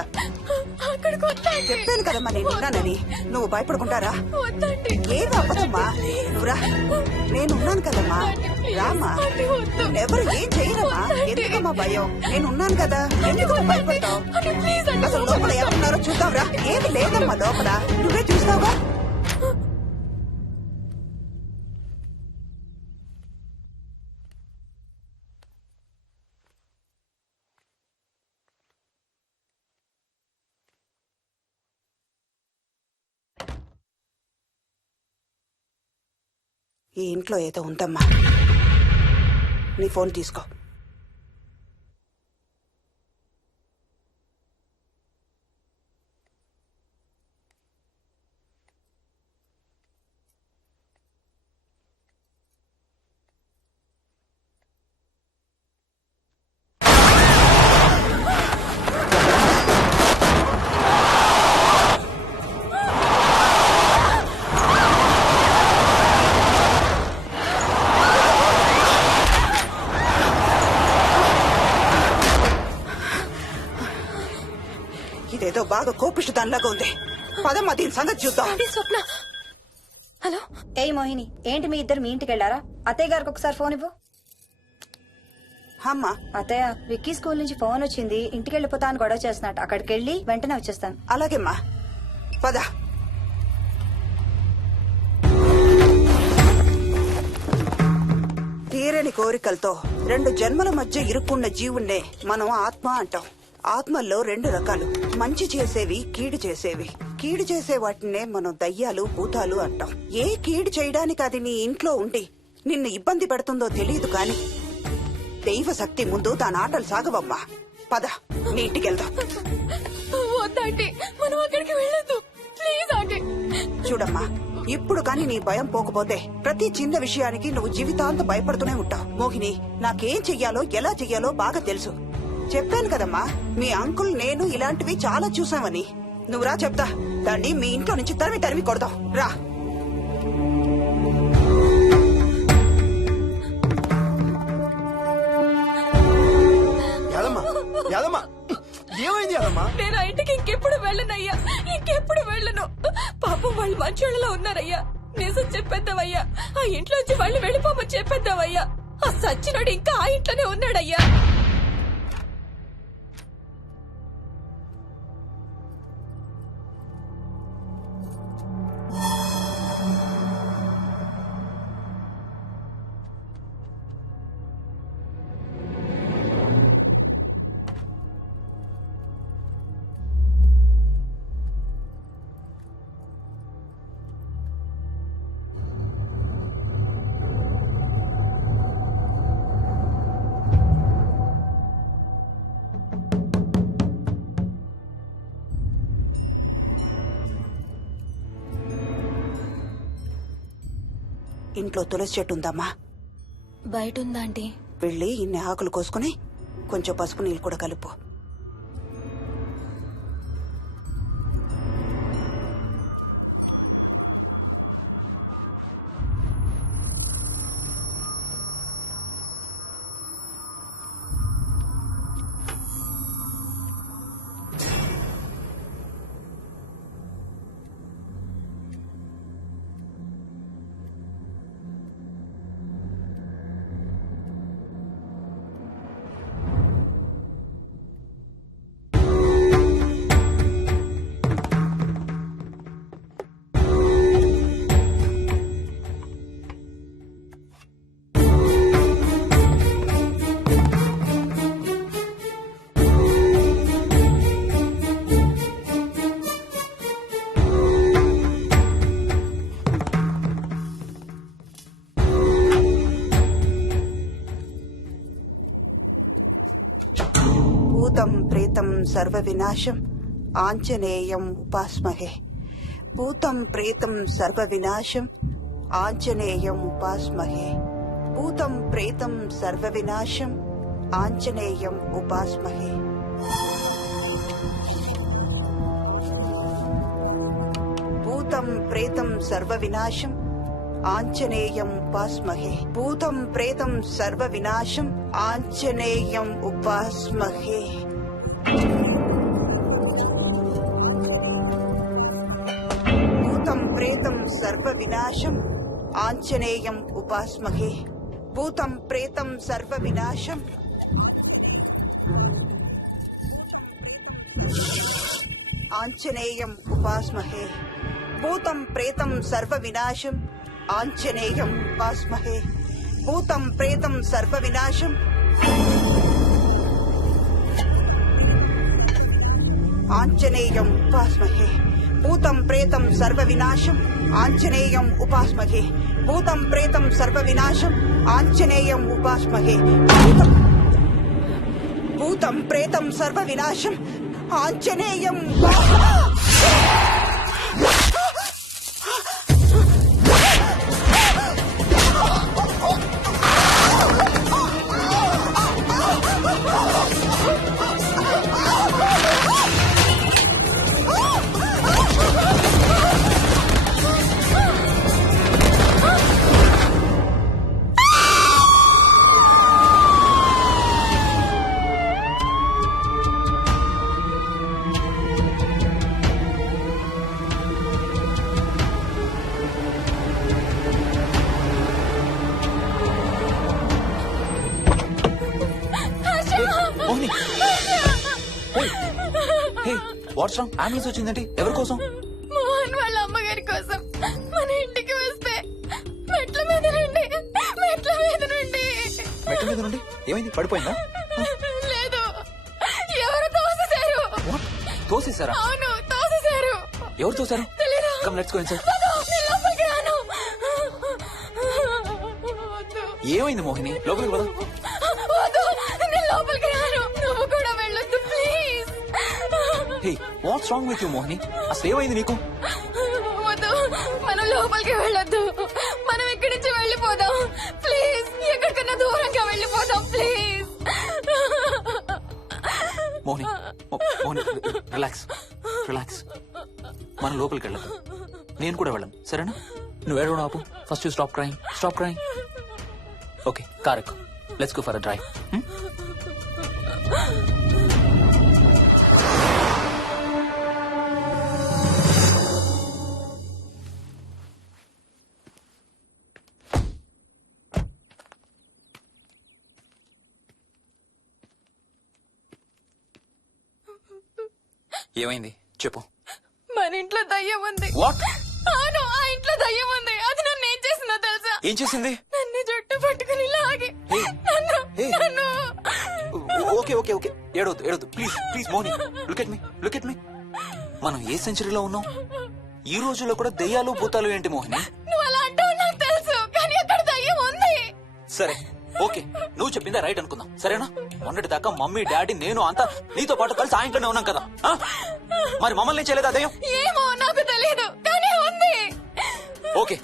అక్కడికి వద్దంటే. చెప్పాను కదమ్మా నేనున్నానని. నువ్వు భయపడుకుంటారా? వద్దంటే. ఏం అవ్వదమ్మా. నువ్వురా. నేనున్నాను కదమ్మా. రామ్మా. ఎవరు ఏం చేయరమ్మా. ఎందుకమ్మా భయం? నేనున్నాను కదా. ఎందుకమ్మా భయపడతావు? అసలు లోపల ఎవరున్నారో చూద్దాంరా. ఏమి లేదమ్మా లోపల. నువ్వే చూస్తావా? ఈ ఇంట్లో ఏదో ఉందమ్మా. నీ ఫోన్ తీసుకో. ఇదేదో బాగా కోపిష్టి దానిలాగా ఉంది. పదమ్మా దీని సంగతి చూద్దాం. స్వప్న. హలో. ఏయ్ మోహిని, ఏంటి మీ ఇద్దరు మీ ఇంటికి వెళ్లారా? అత్తయ్య గారికి ఒకసారి ఫోన్ ఇవ్వు. అమ్మా. అత్తయ్య, విక్కీ స్కూల్ నుంచి ఫోన్ వచ్చింది. ఇంటికి వెళ్ళిపోతా అని గొడవ చేస్తున్నట్టు. అక్కడికి వెళ్ళి వెంటనే వచ్చేస్తాను. అలాగేమ్మా. పద. తీరని కోరికలతో 2 జన్మల మధ్య ఇరుక్కున్న జీవుణ్ణే మనం ఆత్మ అంటాం. ఆత్మల్లో 2 రకాలు. మంచి చేసేవి, కీడు చేసేవి. కీడు చేసే వాటినే మనం దయ్యాలు, భూతాలు అంటాం. ఏ కీడు చేయడానికి అది నీ ఇంట్లో ఉండి నిన్ను ఇబ్బంది పెడుతుందో తెలియదు కాని దైవ శక్తి ముందు దాని ఆటలు సాగవమ్మా. పద నీ ఇంటికి వెళ్దాం. వద్దంటే మనం అక్కడికి వెళ్ళొద్దు. ప్లీజ్ అంటే. చూడమ్మా, ఇప్పుడు కాని నీ భయం పోకపోతే ప్రతి చిన్న విషయానికి నువ్వు జీవితాంతం భయపడుతూనే ఉంటావు. మోహిని, నాకేం చెయ్యాలో ఎలా చెయ్యాలో బాగా తెలుసు. చెప్పాను కదమ్మా, మీ అంకుల్ నేను ఇలాంటివి చాలా చూసామని. నువ్వు రా చెప్తా. దాన్ని మీ ఇంట్లో నుంచి తరిమి కొడదాం. రా. ఏమైంది యాదమ్మా? నేను ఆ ఇంటికి ఇంకెప్పుడు వెళ్ళనయ్యా. ఇంకెప్పుడు వెళ్ళను. పాపం వాళ్ళు మంచోళ్ళలో ఉన్నారయ్యా. నిజం చెప్పేద్దామయ్యా. ఆ ఇంట్లోంచి వాళ్ళు వెళ్ళిపోమని చెప్పేద్దామయ్యా. ఆ సచ్చినోడు ఇంకా ఆ ఇంట్లోనే ఉన్నాడయ్యా. ఇంట్లో తులసి చెట్టు ఉందమ్మా. బయట ఉందా ఆంటీ? వెళ్ళి ఇన్ని ఆకులు కోసుకుని కొంచెం పసుపు నీళ్ళు కూడా కలుపు. సర్వ వినాశం ఆంజనేయం ఉపాస్మహే భూతం ప్రేతం సర్వ వినాశం ఆంజనేయం ఉపాస్మహే భూతం ప్రేతం సర్వ వినాశం ఆంజనేయం ఉపాస్మహే భూతం ప్రేతం సర్వ వినాశం ఆంజనేయం ఉపాస్మహే భూతం ప్రేతం సర్వ వినాశం ఆంజనేయం ఉపాస్మహే భూతం ప్రేతం సర్వ వినాశం ఆంజనేయం ఉపాస్మహే భూతం ప్రేతం సర్వ వినాశం ఆంజనేయం ఉపాస్మహే భూతం ప్రేతం సర్వ వినాశం ఆంజనేయం ఉపాస్మహే భూతం ప్రేతం సర్వ వినాశం ఆంజనేయం ఉపాస్మహే భూతం ప్రేతం సర్వ వినాశం ఆంజనేయం ఉపాస్మహే భూతం ప్రేతం సర్వ వినాశం ఆంజనేయం ఉపాస్మహే భూతం ప్రేతం సర్వ వినాశం ఆంజనేయం వాట్స్ రాంగ్? అంబులెన్స్ వచ్చిందంటే ఎవరి కోసం? మోహన్ వాళ్ళ అమ్మగారి కోసం. మన ఇంటికి వస్తే మెట్ల మీద నుండి మెట్ల మీద నుండి ఏమైంది? పడిపోయిందా? లేదు, ఎవరు తోసేశారు. తోసేశారా? అవును, తోసేశారు. ఎవరు తోసారు? తెలీదు. Come let's go inside. లోపలికి రాను. ఏమైంది మోహిని? లోపలికి పద. వద్దు, నేను లోపలికి రాను. నువ్వు కూడా వెళ్ళొద్దు please. Hey, watts wrong with you Mohini? అసలు ఏమైంది నీకు? వద్దు, మనం లోపలికి వెళ్ళొద్దు. మనం ఇక్కడి నుంచి వెళ్ళిపోదాం ప్లీజ్. ఎక్కడికన్నా దూరంగా వెళ్ళిపోదాం please. Mohini, Mohini relax relax. మనం లోపలికి వెళ్ళదు. నేను కూడా వెళ్ళను, సరేనా? నువ్వు ఏడవడం ఆపు. First you stop crying. Stop crying. Okay, car ఎక్కు. Let's go for a drive. ఏమైంది చెప్పు. మన ఇంట్లో దయ్యం ఉంది. వాట్? అవును, ఆ ఇంట్లో దయ్యం ఉంది. అది నన్ను ఏం చేసిందో తెలుసా? ఏం చేసింది? నన్ను జుట్టు పట్టుకుని లాగి నన్ను ఓకే ఓకే ఓకే, ఏడవద్దు ఏడవద్దు please please Mohini. Look at me, look at me. మనం ఏ సెంచరీలో ఉన్నాం? ఈ రోజుల్లో కూడా దెయ్యాలు భూతాలు ఏంటి మోహిని? నువ్వు అలా అంటావు నాకు తెలుసు, కానీ అక్కడ దయ్యం ఉంది. సరే ఓకే, నువ్వు చెప్పిందే రైట్ అనుకుందాం, సరేనా? మొన్నటి దాకా మమ్మీ డాడీ నేను అంతా నీతో పాటు కలిసి ఆ ఇంట్లోనే ఉన్నాం కదా. మరి మమ్మల్ని చేయలేదా దయ్యం? ఏమో నాకు తెలియదు, కానీ ఉంది. ఓకే,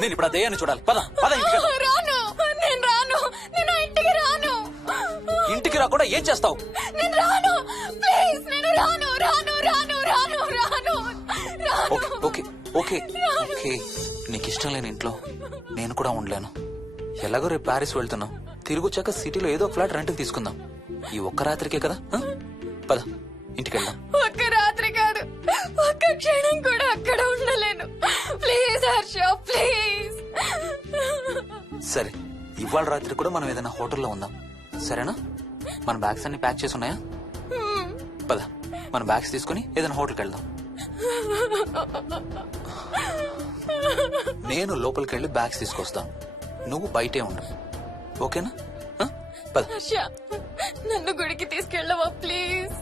నేను ఇప్పుడు ఆ దయ్యాన్ని చూడాలి. పద పద ఇంటికి వెళ్దాం. రాను, నేను రాను. నేను ఆ ఇంటికి రాను. ఇంటికి రాకుండా ఏం చేస్తావు? నేను రాను ప్లీజ్. నేను రాను రాను రాను రాను రాను రాను. ఓకే ఓకే ఓకే ఓకే, నీకు ఇష్టం లేని ఇంట్లో నేను కూడా ఉండలేను. ఎలాగో రేపు ప్యారిస్ వెళ్తున్నాం. తిరిగి వచ్చాక సిటీలో ఏదో ఫ్లాట్ రెంట్కి తీసుకుందాం. ఈ ఒక్క రాత్రికే కదా. పద ఇంటికి వెళ్దాం. ఒక్క రాత్రి కాదు, ఒక్క క్షణం కూడా అక్కడ ఉండలేను. Please Harsha, please. సరే, ఇవాళ రాత్రి కూడా మనం ఏదైనా హోటల్లో ఉందాం, సరేనా? మన బ్యాగ్స్ అన్ని ప్యాక్ చేసి ఉన్నాయా? పద మన బ్యాగ్స్ తీసుకుని ఏదైనా హోటల్కి వెళ్దాం. నేను లోపలికి వెళ్ళి బ్యాగ్స్ తీసుకొస్తాను, నువ్వు బయటే ఉండు, ఓకేనా? పద. హర్ష, నన్ను గుడికి తీసుకెళ్ళవా ప్లీజ్?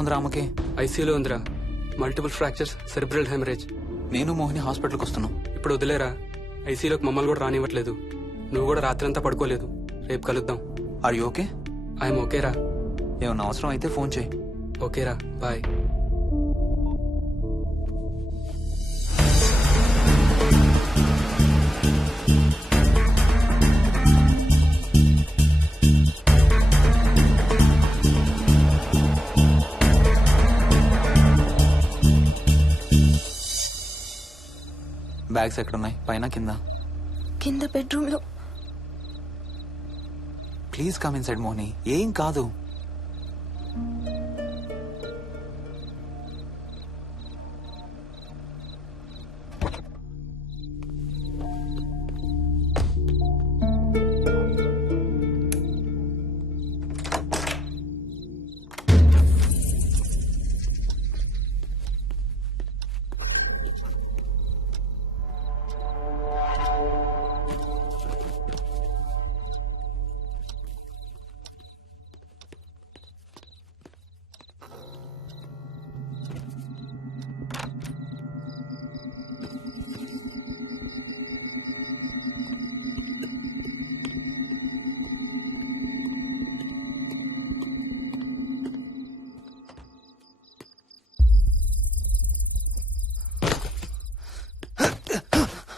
ఉందిరా అమ్మకి? ఐసీయూలో ఉందిరా. Multiple fractures, cerebral haemorrhage. నేను మోహిని హాస్పిటల్కి వస్తున్నాం. ఇప్పుడు వదిలేరా, ఐసీయూలోకి మమ్మల్ని కూడా రానివ్వట్లేదు. నువ్వు కూడా రాత్రంతా పడుకోలేదు. రేపు కలుద్దాం. Are you okay? ఐఎమ్ ఓకేరా. ఏమన్నా అవసరం అయితే ఫోన్ చేయి. ఓకేరా, బాయ్. బ్యాగ్స్ ఎక్కడున్నాయి? పైన కింద? కింద బెడ్రూమ్ లో. Please come inside Mohini. ఏం కాదు.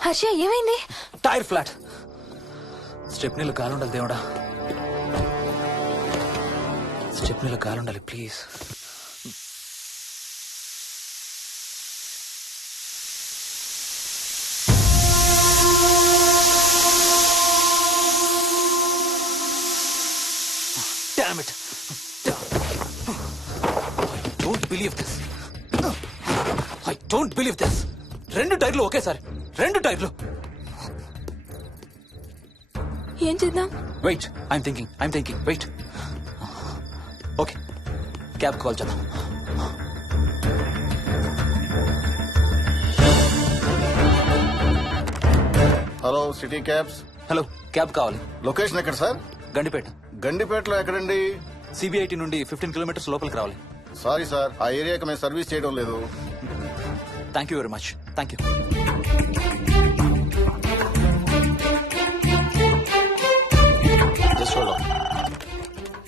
హర్ష, ఏమైంది? Tyre flat. స్టెప్నీలో కాలుండాలి దేవుడా. స్టెప్నీలో కాలుండాలి please. Damn it. I don't believe this. I don't believe this. 2 టైర్లు ఒకేసారి. 2 టైర్లు. ఏం చేద్దాం? Wait, I'm thinking. Wait. Okay, cab call చేద్దాం. Hello, city cabs. Hello, cab కావాలి. లొకేషన్ ఎక్కడ సార్? గండిపేట. గండిపేటలో ఎక్కడండి? సిబిఐటి నుండి 15 కిలోమీటర్స్ లోపలికి రావాలి. సారీ సార్, ఆ ఏరియాకి మేము సర్వీస్ చేయడం లేదు. Thank you very much. Thank you.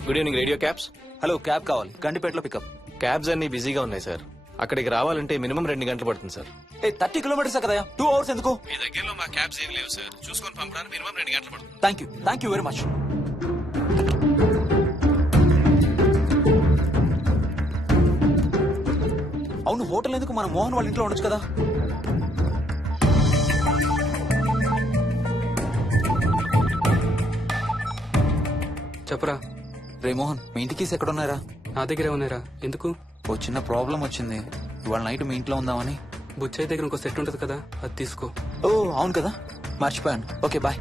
Good evening radio cabs. Hello, cab కావాలి. గండిపేటలో పికప్. క్యాబ్స్ అన్ని బిజీగా ఉన్నాయి సార్. అక్కడికి రావాలంటే మినిమం 2 గంటలు పడుతుంది సార్. 30 కిలోమీటర్స్ కదా, 2 అవర్స్ ఎందుకు? మీ దగ్గరలో మా క్యాబ్స్ ఏం లేవు సార్. చూసుకొని పంపడానికి మినిమం 2 గంటలు పడుతుంది. Thank you very much. అవును, హోటల్ ఎందుకు? మన మోహన్ వాళ్ళ ఇంట్లో ఉండొచ్చు కదా. చెప్పరా. రే మోహన్, మీ ఇంటి కీస్ ఎక్కడ ఉన్నారా? నా దగ్గరే ఉన్నారా. ఎందుకు? ఓ చిన్న ప్రాబ్లం వచ్చింది. ఇవాళ నైట్ మీ ఇంట్లో ఉందామని. బుచ్చయ్య దగ్గర ఇంకో సెట్ ఉంటది కదా, అది తీసుకో. ఓ అవును కదా, మర్చిపోయాను. Okay, bye.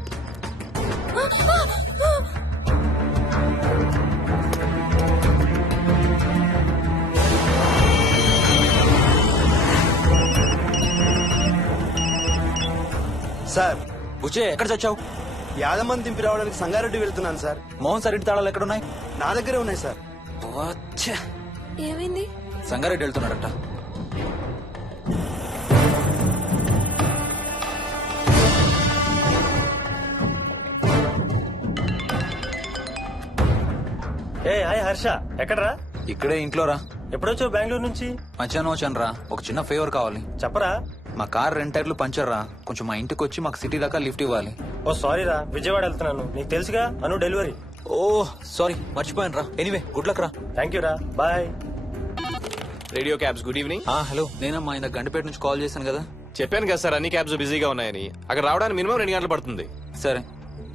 సార్, బుచ్చయ్య ఎక్కడ చచ్చావు? యాదమ్మని దింపి రావడానికి సంగారెడ్డి వెళ్తున్నాను సార్. మోహన్ సార్ ఇంటి తాళాలు ఎక్కడ ఉన్నాయి? నా దగ్గరే ఉన్నాయి సార్. ఏమైంది? సంగారెడ్డి వెళ్తున్నాడట. ఏ హాయ్ హర్ష, ఎక్కడరా? ఇక్కడే ఇంట్లో రా. ఎప్పుడొచ్చావు బెంగళూరు నుంచి? మధ్యాహ్నం వచ్చాను రా. ఒక చిన్న ఫేవర్ కావాలి. చెప్పరా. మా కార్ 2 టైర్లు పంచర్ రా. కొంచెం మా ఇంటికి వచ్చి మాకు సిటీ దాకా లిఫ్ట్ ఇవ్వాలి. ఓ సారీ రా, విజయవాడ వెళ్తున్నాను. నీకు తెలుసుగా, అను డెలివరీ. ఓ సారీ, మర్చిపోయాను రా. ఎనీవే, గుడ్ లక్ రా. థ్యాంక్ యూ రా, bye. Radio cabs, good evening. Hello, నేనమ్మా ఇంత గండిపేట నుంచి కాల్ చేశాను కదా. చెప్పాను కదా సార్, అన్ని క్యాబ్స్ బిజీగా ఉన్నాయని. అక్కడ రావడానికి మినిమం 2 గంటలు పడుతుంది. సరే,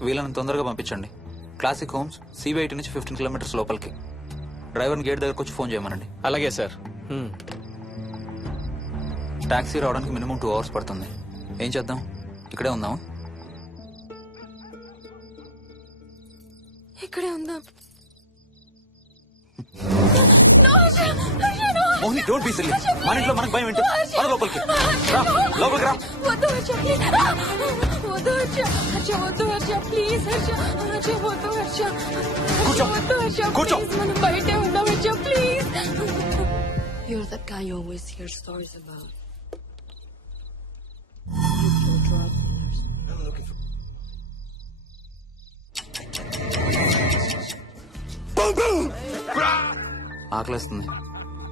వీళ్ళని తొందరగా పంపించండి. క్లాసిక్ హోమ్స్, సిబిఐటి నుంచి 15 కిలోమీటర్స్ లోపలికి. డ్రైవర్ని గేట్ దగ్గరకు వచ్చి ఫోన్ చేయమనండి. అలాగే సార్. టాక్సీ రావడానికి మినిమం 2 అవర్స్ పడుతుంది. ఏం చేద్దాం? ఇక్కడే ఉందాం. ఇక్కడే ఉందాం. Mohini, don't be silly. మన ఇంట్లో మనకు భయం ఏంటి? మన లోపలికి రా, లోపలికి రా. వద్దు హర్ష, ప్లీజ్. వద్దు హర్ష. హర్ష, వద్దు హర్ష, ప్లీజ్ హర్ష. హర్ష, వద్దు హర్ష. కూర్చో, వద్దు హర్ష, కూర్చో. ప్లీజ్. మనం బయటే ఉందాం Harsha, please. You're that guy you always hear stories about. You kill drug dealers. I'm looking for. ఆకలేస్తుంది.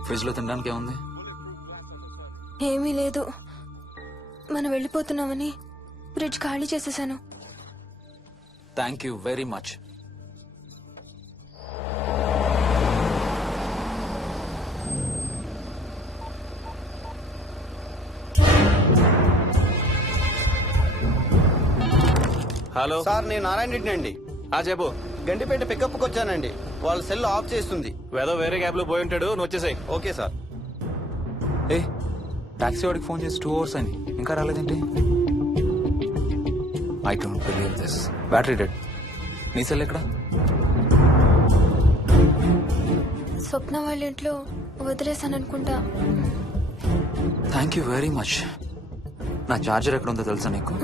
ఫ్రిడ్జ్ లో తినడానికి ఏముంది? ఏమీ లేదు. మనం వెళ్ళిపోతున్నామని ఫ్రిడ్జ్ ఖాళీ చేసేసాను. Thank you very much. Hello sir నేను నారాయణ రెడ్డి అండి. చెప్పు. గండిపేట పికప్కి వచ్చానండి. వాళ్ళ సెల్ ఆఫ్ చేస్తుంది. వేదో వేరే క్యాబ్ లో పోయి ఉంటాడు, నువ్వు వచ్చేసాయి. Okay sir. ఏ టాక్సీ వాడికి ఫోన్ చేసి 2 hours అని ఇంకా రాలేదేంటి? I don't believe this. Battery dead. నీ సెల్ ఎక్కడ? స్వప్న వాళ్ళ ఇంట్లో వదిలేసాను అనుకుంటా. Thank you very much. నా చార్జర్ ఎక్కడ ఉందో తెలుసా నీకు?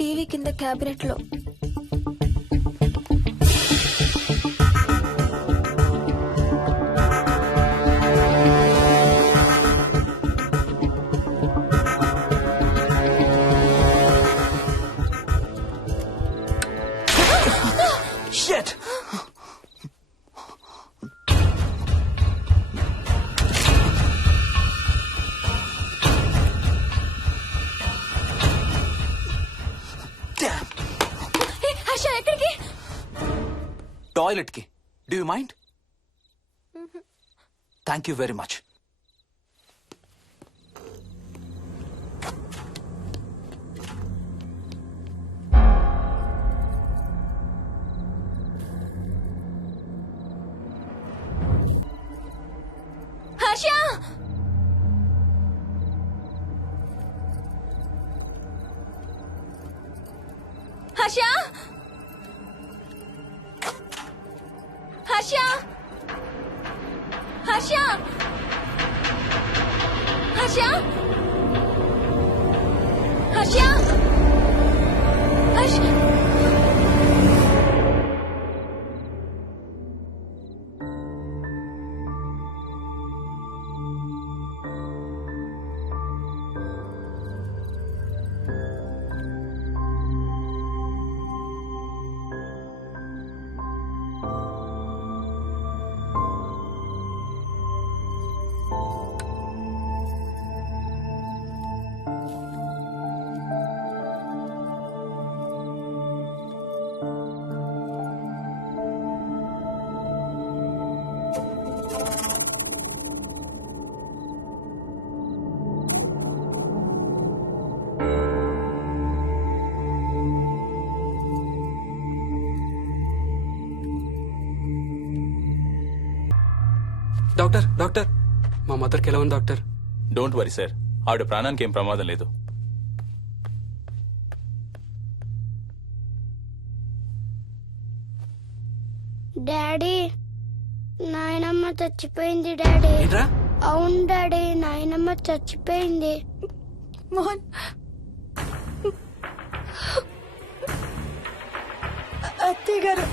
టీవీ కింద క్యాబినెట్ లో. Shit! హర్ష ఎక్కడికి? టాయిలెట్ కి. Do you mind? Thank you very much. Harsha Harsha Harsha Harsha Harsha Harsha Harsha doctor doctor, మా మదర్కి ఎలా ఉంది డాక్టర్? డోంట్ వరీ సార్, ఆవిడ ప్రాణానికి ఏం ప్రమాదం లేదు. డాడీ నాయనమ్మ చచ్చిపోయింది. డాడీ ఏంట్రా? అవును డాడీ, నాయనమ్మ చచ్చిపోయింది. మోహన్ అత్తయ్య గారు.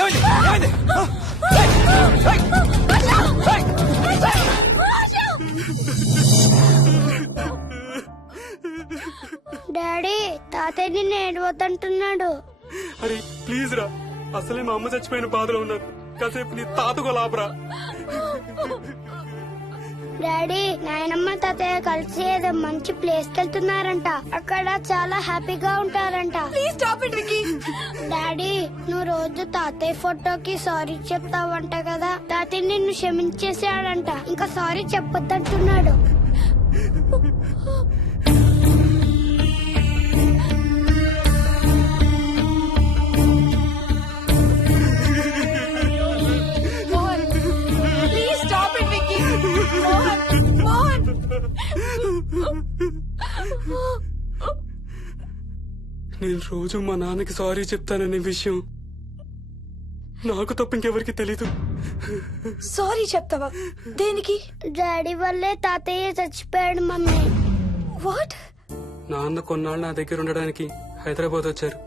ఏమైంది? వద్దంటున్నాడు. అరే ప్లీజ్ రా, అసలే మా అమ్మ చచ్చిపోయిన బాధలో ఉన్నారు. కాసేపు నీ తాతకు లాభరా. డాడీ, నాయనమ్మ తాతయ్య కలిసి ఏదో మంచి ప్లేస్ కి వెళ్తున్నారంట. అక్కడ చాలా హ్యాపీగా ఉంటారంట. Please stop it Vicky. Daddy, నువ్వు రోజు తాతయ్య ఫోటోకి సారీ చెప్తావంట కదా. తాతయ్య నిన్ను క్షమించేసాడంట. ఇంకా సారీ చెప్పొద్దంటున్నాడు. Mohan please stop it Vicky. Mohan Mohan నేను రోజు మా నాన్నకి సారీ చెప్తాననే విషయం నాకు తప్ప ఇంకెవరికి తెలీదు. సారీ చెప్తావా? దేనికి? డాడీ వల్లే తాతయ్య చచ్చిపోయాడు మమ్మీ. వాట్? నాన్న కొన్నాళ్ళు నా దగ్గర ఉండడానికి హైదరాబాద్ వచ్చారు.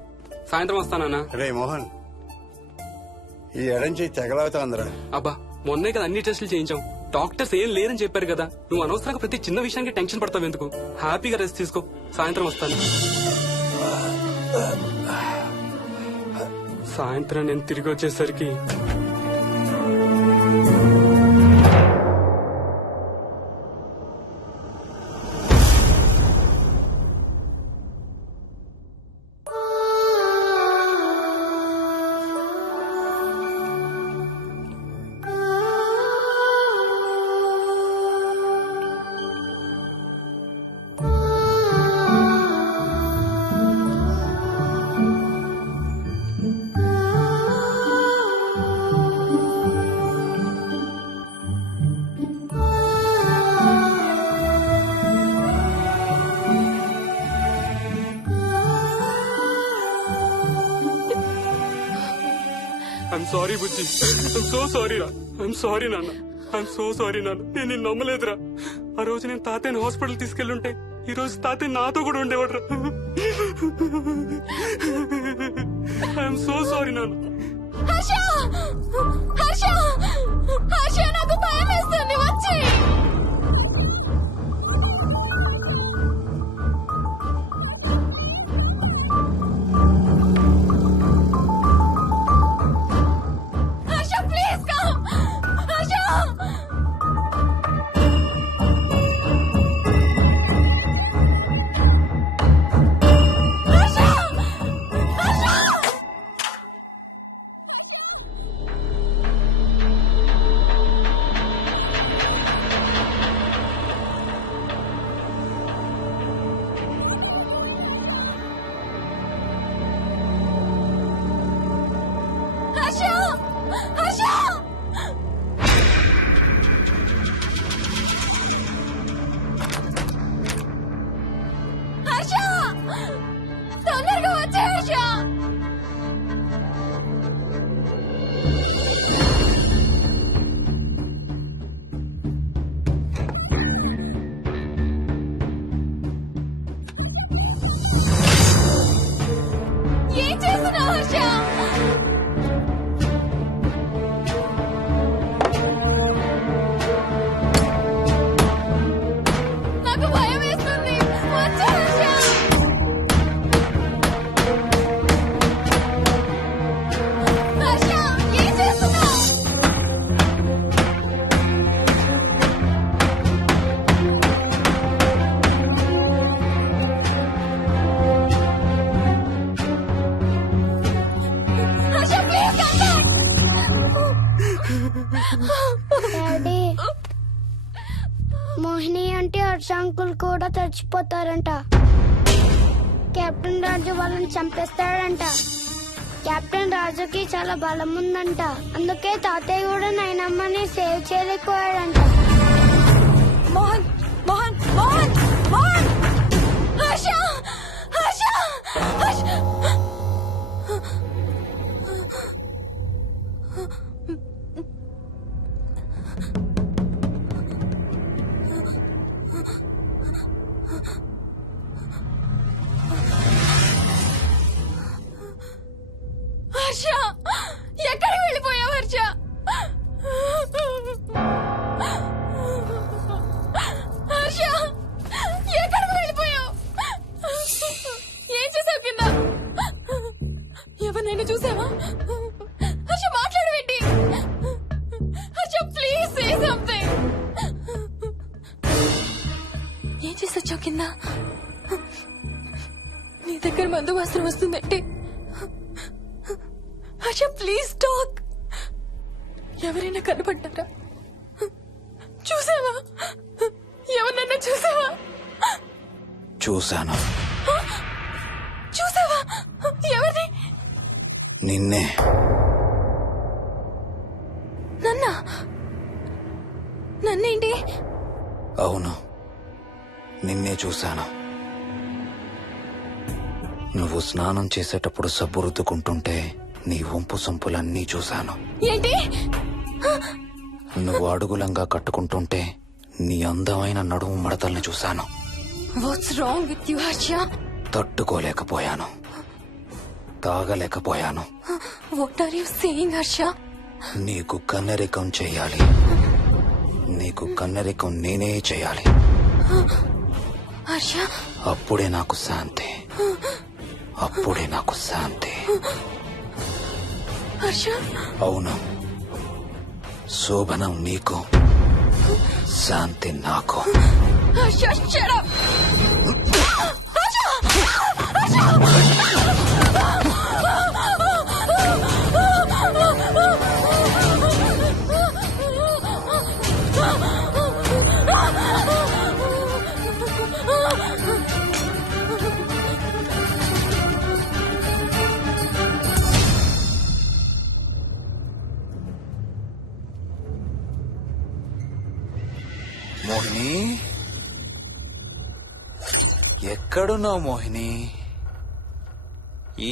సాయంత్రం వస్తానా? రే మోహన్, ఈ ఎడంచి తెగలవుతోందిరా. అబ్బా మొన్నే కదా అన్ని టెస్టులు చేయించాం. డాక్టర్స్ ఏం లేదని చెప్పారు కదా. నువ్వు అనవసరంగా ప్రతి చిన్న విషయానికి టెన్షన్ పడతావు ఎందుకు? హ్యాపీగా రెస్ట్ తీసుకో. సాయంత్రం వస్తాను. సాయంత్రం నేను తిరిగి వచ్చేసరికి I'm sorry Bujji. I'm so sorry రా. ఐఎమ్ సారీ నాన్న. ఐఎమ్ సో సారీ నాన్న. నేను నిన్ను నమ్మలేదురా. ఆ రోజు నేను తాతయ్యని హాస్పిటల్ తీసుకెళ్లుంటే ఈ రోజు తాతయ్య నాతో కూడా ఉండేవాడు రా. ఐఎమ్ సో సారీ నాన్న. హర్ష హర్ష హర్ష నాకు భయం వేస్తుంది. వచ్చి హర్ష ప్లీజ్ కమ్. హర్ష హర్ష తొందరగా వచ్చే హర్ష. ఏం చేస్తున్నావు హర్ష? నాకు భయం వేస్తుంది. వచ్చే హర్ష. హర్ష ఏం చేస్తున్నావు? హర్ష ప్లీజ్ డాడీ, మోహిని అంటే హర్ష అంకుల్ కూడా చచ్చిపోతారంట. కెప్టెన్ రాజు వాళ్ళని చంపేస్తాడంట. కెప్టెన్ రాజుకి చాలా బలం ఉందంట. అందుకే తాతయ్య కూడా నాయనమ్మని సేవ్ చేయలేకపోయాడంట. మోహన్ మోహన్ మోహన్ మోహన్ హర్ష హర్ష హర్ష. హర్ష ఎక్కడికి వెళ్ళిపోయావు హర్ష? కింద నీ దగ్గర మందు వాసన వస్తుందంటే హర్ష ప్లీజ్ టాక్. ఎవరైనా కనపడ్డారా? చూసావా? ఎవరన్నా చూసావా? చూశాను. చూసావా? ఎవరిని? నిన్నే. నన్నేంటి? అవును, నిన్నే చూశాను. నువ్వు స్నానం చేసేటప్పుడు సబ్బు రుద్దుకుంటుంటే నీ వంపు సొంపులన్నీ చూశాను. ఏంటి? నువ్వు అడుగులంగా కట్టుకుంటుంటే నీ అందమైన నడుము మడతల్ని చూశాను. What's wrong with you Harsha? తట్టుకోలేకపోయాను, తాగలేకపోయాను. What are you saying Harsha? నీకు కన్నరికం చేయాలి. నీకు కన్నరికం నేనే చేయాలి. హర్ష, అప్పుడే నాకు శాంతి. అప్పుడే నాకు శాంతి. హర్ష, అవును, శోభనం నీకు, శాంతి నాకు. Harsha, shut up! హర్ష! మోహిని, ఎక్కడున్నావు మోహిని?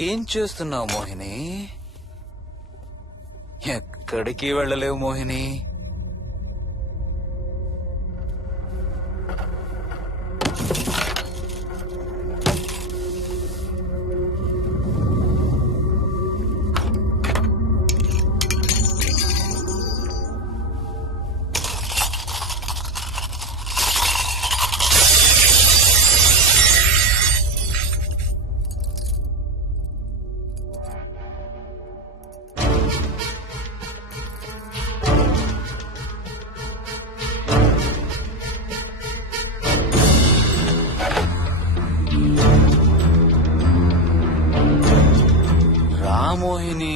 ఏం చేస్తున్నావు మోహిని? ఎక్కడికి వెళ్ళలేవు మోహిని. మోహిని,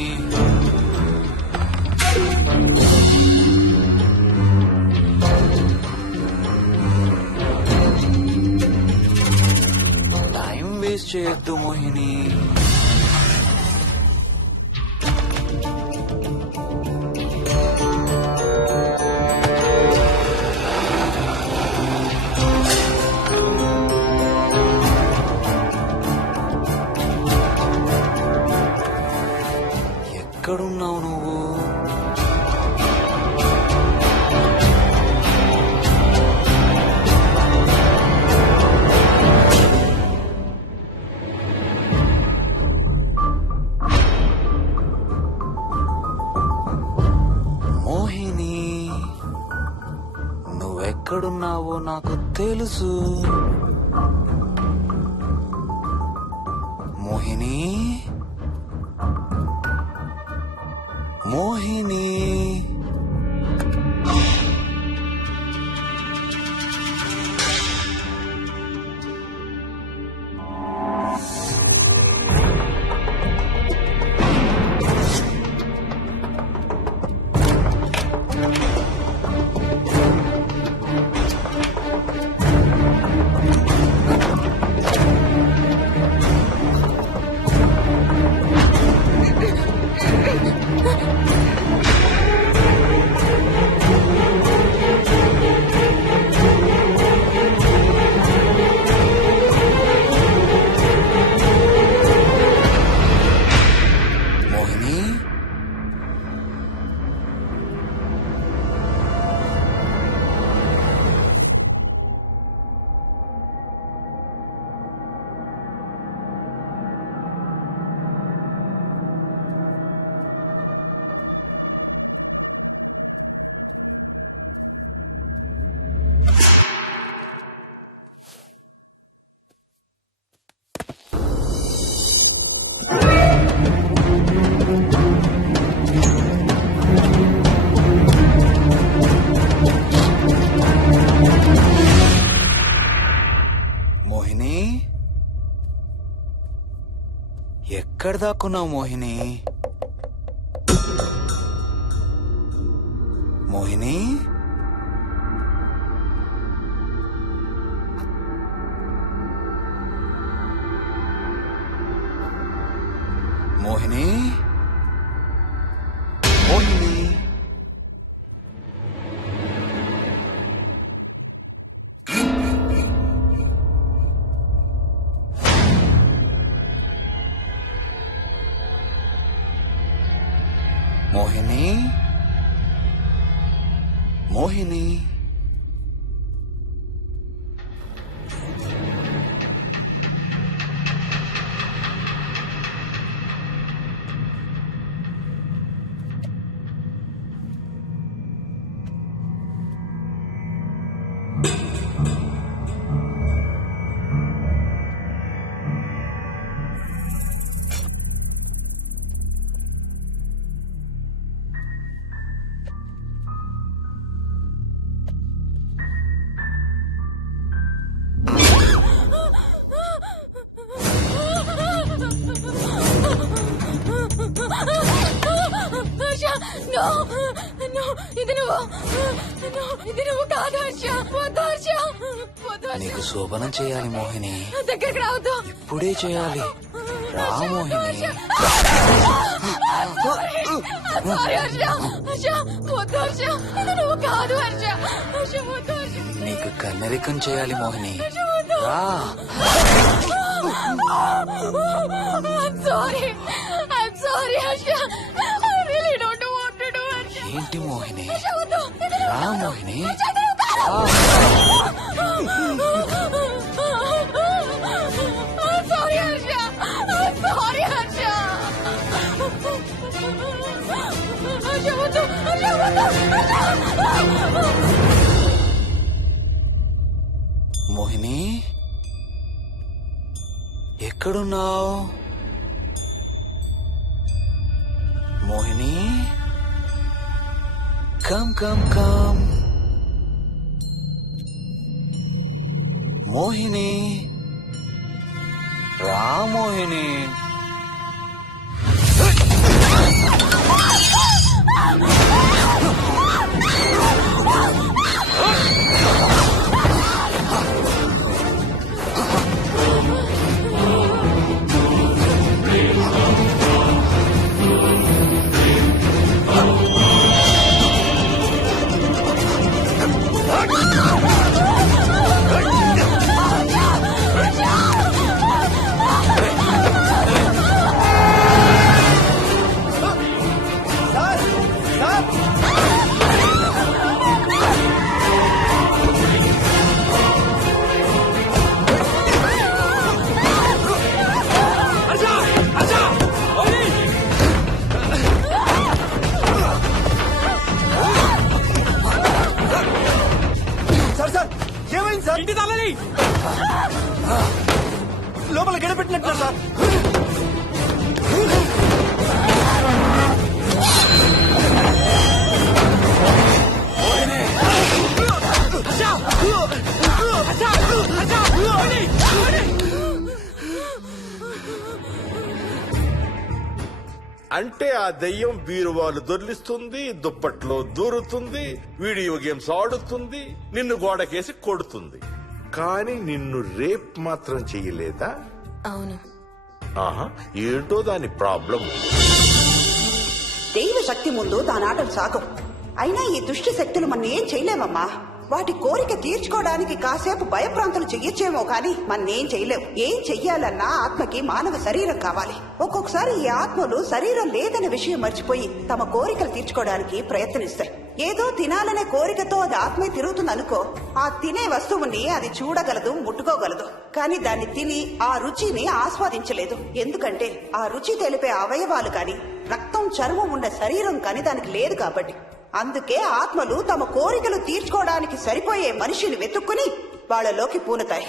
టైం వేస్ట్ చేయొద్దు మోహిని. ఎక్కడున్నావు నువ్వు? మోహిని, నువ్వెక్కడున్నావో నాకు తెలుసు. మోహిని, మోహిని, ఎక్కడ దాక్కున్నావు మోహిని? మోహిని, మోహిని, మోహిని. మోహిని, మోహిని. నీకు శోభనం చేయాలి మోహిని. దగ్గరికి రావద్దు. ఇప్పుడే చేయాలి. రా మోహిని. నువ్వు కాదు హర్ష. నీకు కన్నరికం చేయాలి మోహిని. రా. Sorry Harsha. I really don't want to do Harsha. ఏంటి మోహిని? రా Mohini. Sorry Harsha. Sorry Harsha. Harsha, వద్దు. Harsha, వద్దు. మోహిని, ఎక్కడున్నావు Mohini? Come come come Mohini. రా మోహిని. ఇంటి తాళాలి. లోపల గడపెట్టినట్టు సార్. అంటే ఆ దెయ్యం బీరువాలు దొర్లిస్తుంది, దుప్పట్లో దూరుతుంది, వీడియో గేమ్స్ ఆడుతుంది, నిన్ను గోడకేసి కొడుతుంది. కానీ నిన్ను రేప్ మాత్రం చెయ్యలేదా? అవును. ఆహా, ఏంటో దాని ప్రాబ్లం. దైవ శక్తి ముందు దాని ఆటలు సాగం. అయినా ఈ దుష్ట శక్తులు మన ఏం చేయలేమమ్మా. వాటి కోరిక తీర్చుకోవడానికి కాసేపు భయప్రాంతులు చెయ్యొచ్చేమో కానీ మన్నేం చేయలేవు. ఏం చెయ్యాలన్నా ఆత్మకి మానవ శరీరం కావాలి. ఒక్కొక్కసారి ఈ ఆత్మలు శరీరం లేదనే విషయం మర్చిపోయి తమ కోరికలు తీర్చుకోవడానికి ప్రయత్నిస్తాయి. ఏదో తినాలనే కోరికతో అది ఆత్మే తిరుగుతుంది అనుకో, ఆ తినే వస్తువుని అది చూడగలదు, ముట్టుకోగలదు. కానీ దాన్ని తిని ఆ రుచిని ఆస్వాదించలేదు. ఎందుకంటే ఆ రుచి తెలిపే అవయవాలు కాని రక్తం, చర్మం ఉండే శరీరం కాని దానికి లేదు కాబట్టి. అందుకే ఆత్మలు తమ కోరికలు తీర్చుకోవడానికి సరిపోయే మనిషిని వెతుక్కుని వాళ్ళలోకి పూనుతాయి.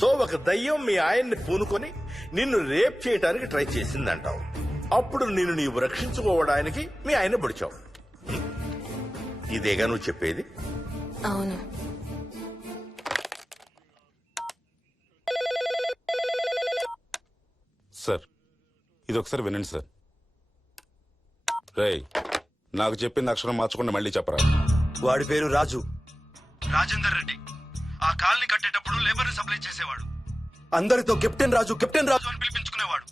సో ఒక దయ్యం మీ ఆయన్ని పూనుకొని నిన్ను రేప్ చేయడానికి ట్రై చేసిందంటావు. అప్పుడు నిన్ను నీవు రక్షించుకోవడానికి మీ ఆయన పొడిచావు. ఇదేగా నువ్వు చెప్పేది? అవును. సార్, ఇది ఒకసారి వినండి సార్. రేయ్, నాకు చెప్పింది అక్షరం మార్చకుండా మళ్ళీ చెప్పరా. వాడి పేరు రాజు, రాజేందర్ రెడ్డి. ఆ కాలనీ కట్టేటప్పుడు లేబర్ సప్లై చేసేవాడు. అందరితో కెప్టెన్ రాజు అని పిలిపించుకునేవాడు.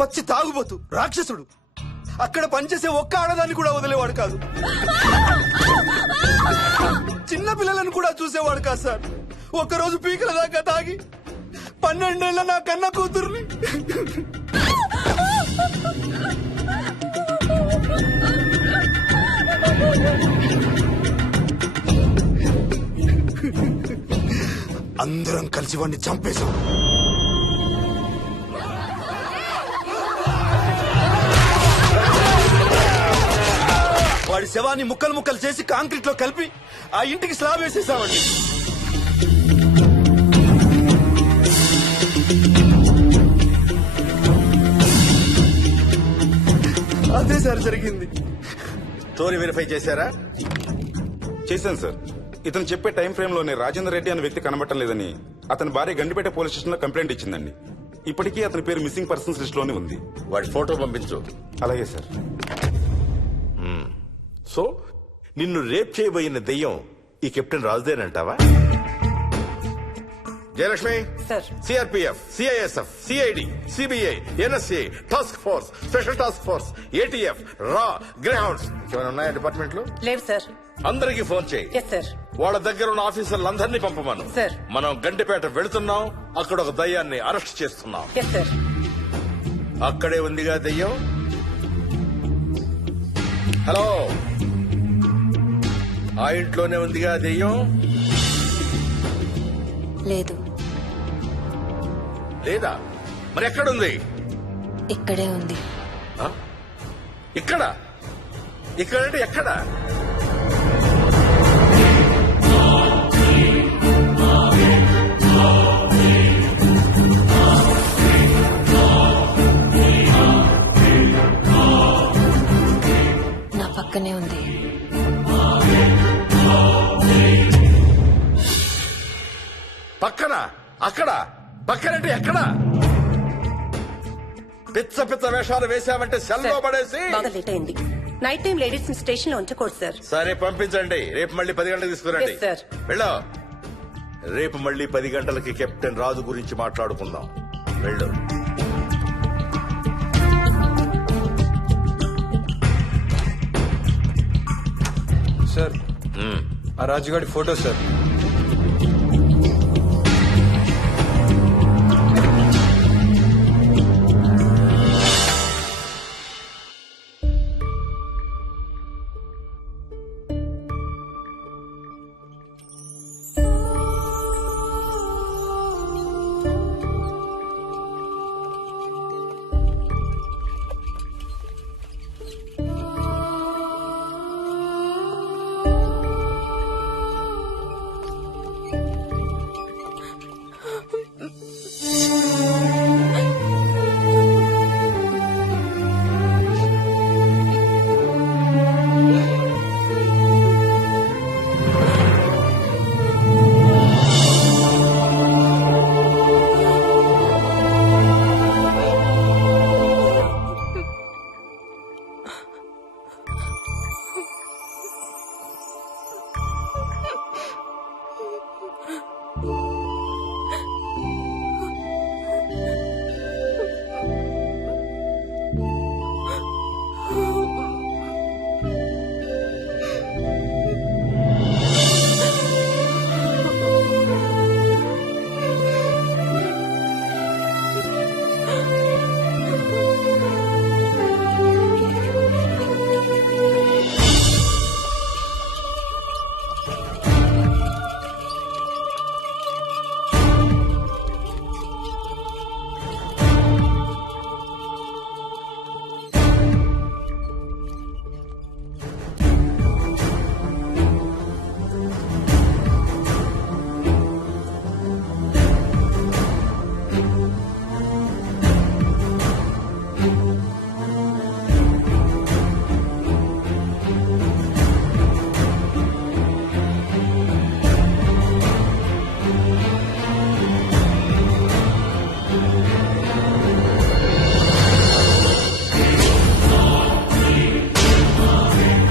పచ్చి తాగుబోతు, రాక్షసుడు. అక్కడ పనిచేసే ఒక్క ఆడదాన్ని కూడా వదిలేవాడు కాదు. చిన్న పిల్లలను కూడా చూసేవాడు కాదు సార్. ఒక్కరోజు పీకల దాకా తాగి 12 ఏళ్ల నా కన్న కూతుర్ని అందరం కలిసి వాడిని చంపేశాం. వాడి శవాన్ని ముక్కలు ముక్కలు చేసి కాంక్రీట్ లో కలిపి ఆ ఇంటికి స్లాబ్ వేసేసామండి. అదే సార్ జరిగింది. స్టోరీ వెరిఫై చేశారా? చేశాను సార్. ఇతను చెప్పే టైం ఫ్రేమ్ లోనే రాజేందర్ రెడ్డి అనే వ్యక్తి కనబడటం లేదని అతని భార్య గండిపేట పోలీస్ స్టేషన్ లో కంప్లైంట్ ఇచ్చిందండి. ఇప్పటికీ అతని పేరు మిస్సింగ్ పర్సన్స్ లిస్ట్ లోనే ఉంది. వాడి ఫోటో పంపించు. అలాగే సార్. సో నిన్ను రేప్ చేయబోయిన దెయ్యం ఈ కెప్టెన్ రాజుదేనంటావా? Jayalakshmi, CRPF, CISF, CID, CBI, NSA, task force, special task force, ATF, రా, గ్రేహౌండ్స్ ఏమైనా ఉన్నాయా డిపార్ట్మెంట్ లో? లేదు సార్. అందరికీ ఫోన్ చేయి. వాళ్ళ దగ్గర ఉన్న ఆఫీసర్లందరినీ పంపమను. మనం గంటిపేట వెళుతున్నాం. అక్కడ ఒక దయ్యాన్ని అరెస్ట్ చేస్తున్నాం. అక్కడే ఉందిగా దయ్యం. హలో, ఆ ఇంట్లోనే ఉందిగా దెయ్యం? లేదు. లేదా? మరి ఎక్కడుంది? ఇక్కడే ఉంది. ఇక్కడ? ఇక్కడంటే ఎక్కడ? నా పక్కనే ఉంది. పక్కన? అక్కడ? పక్కనంటే ఎక్కడ? పిచ్చ పిచ్చ వేషాలు వేశామంటే సెల్లో పడేసి లేట్ అయింది. నైట్ టైం లేడీస్ స్టేషన్ లో ఉంచకూడదు సార్. సరే పంపించండి. రేపు మళ్ళీ 10 గంటలకు తీసుకురండి. వెళ్ళు. రేపు మళ్ళీ 10 గంటలకి కెప్టెన్ రాజు గురించి మాట్లాడుకుందాం. వెళ్ళు. సార్, ఆ రాజుగాడి ఫోటో సార్.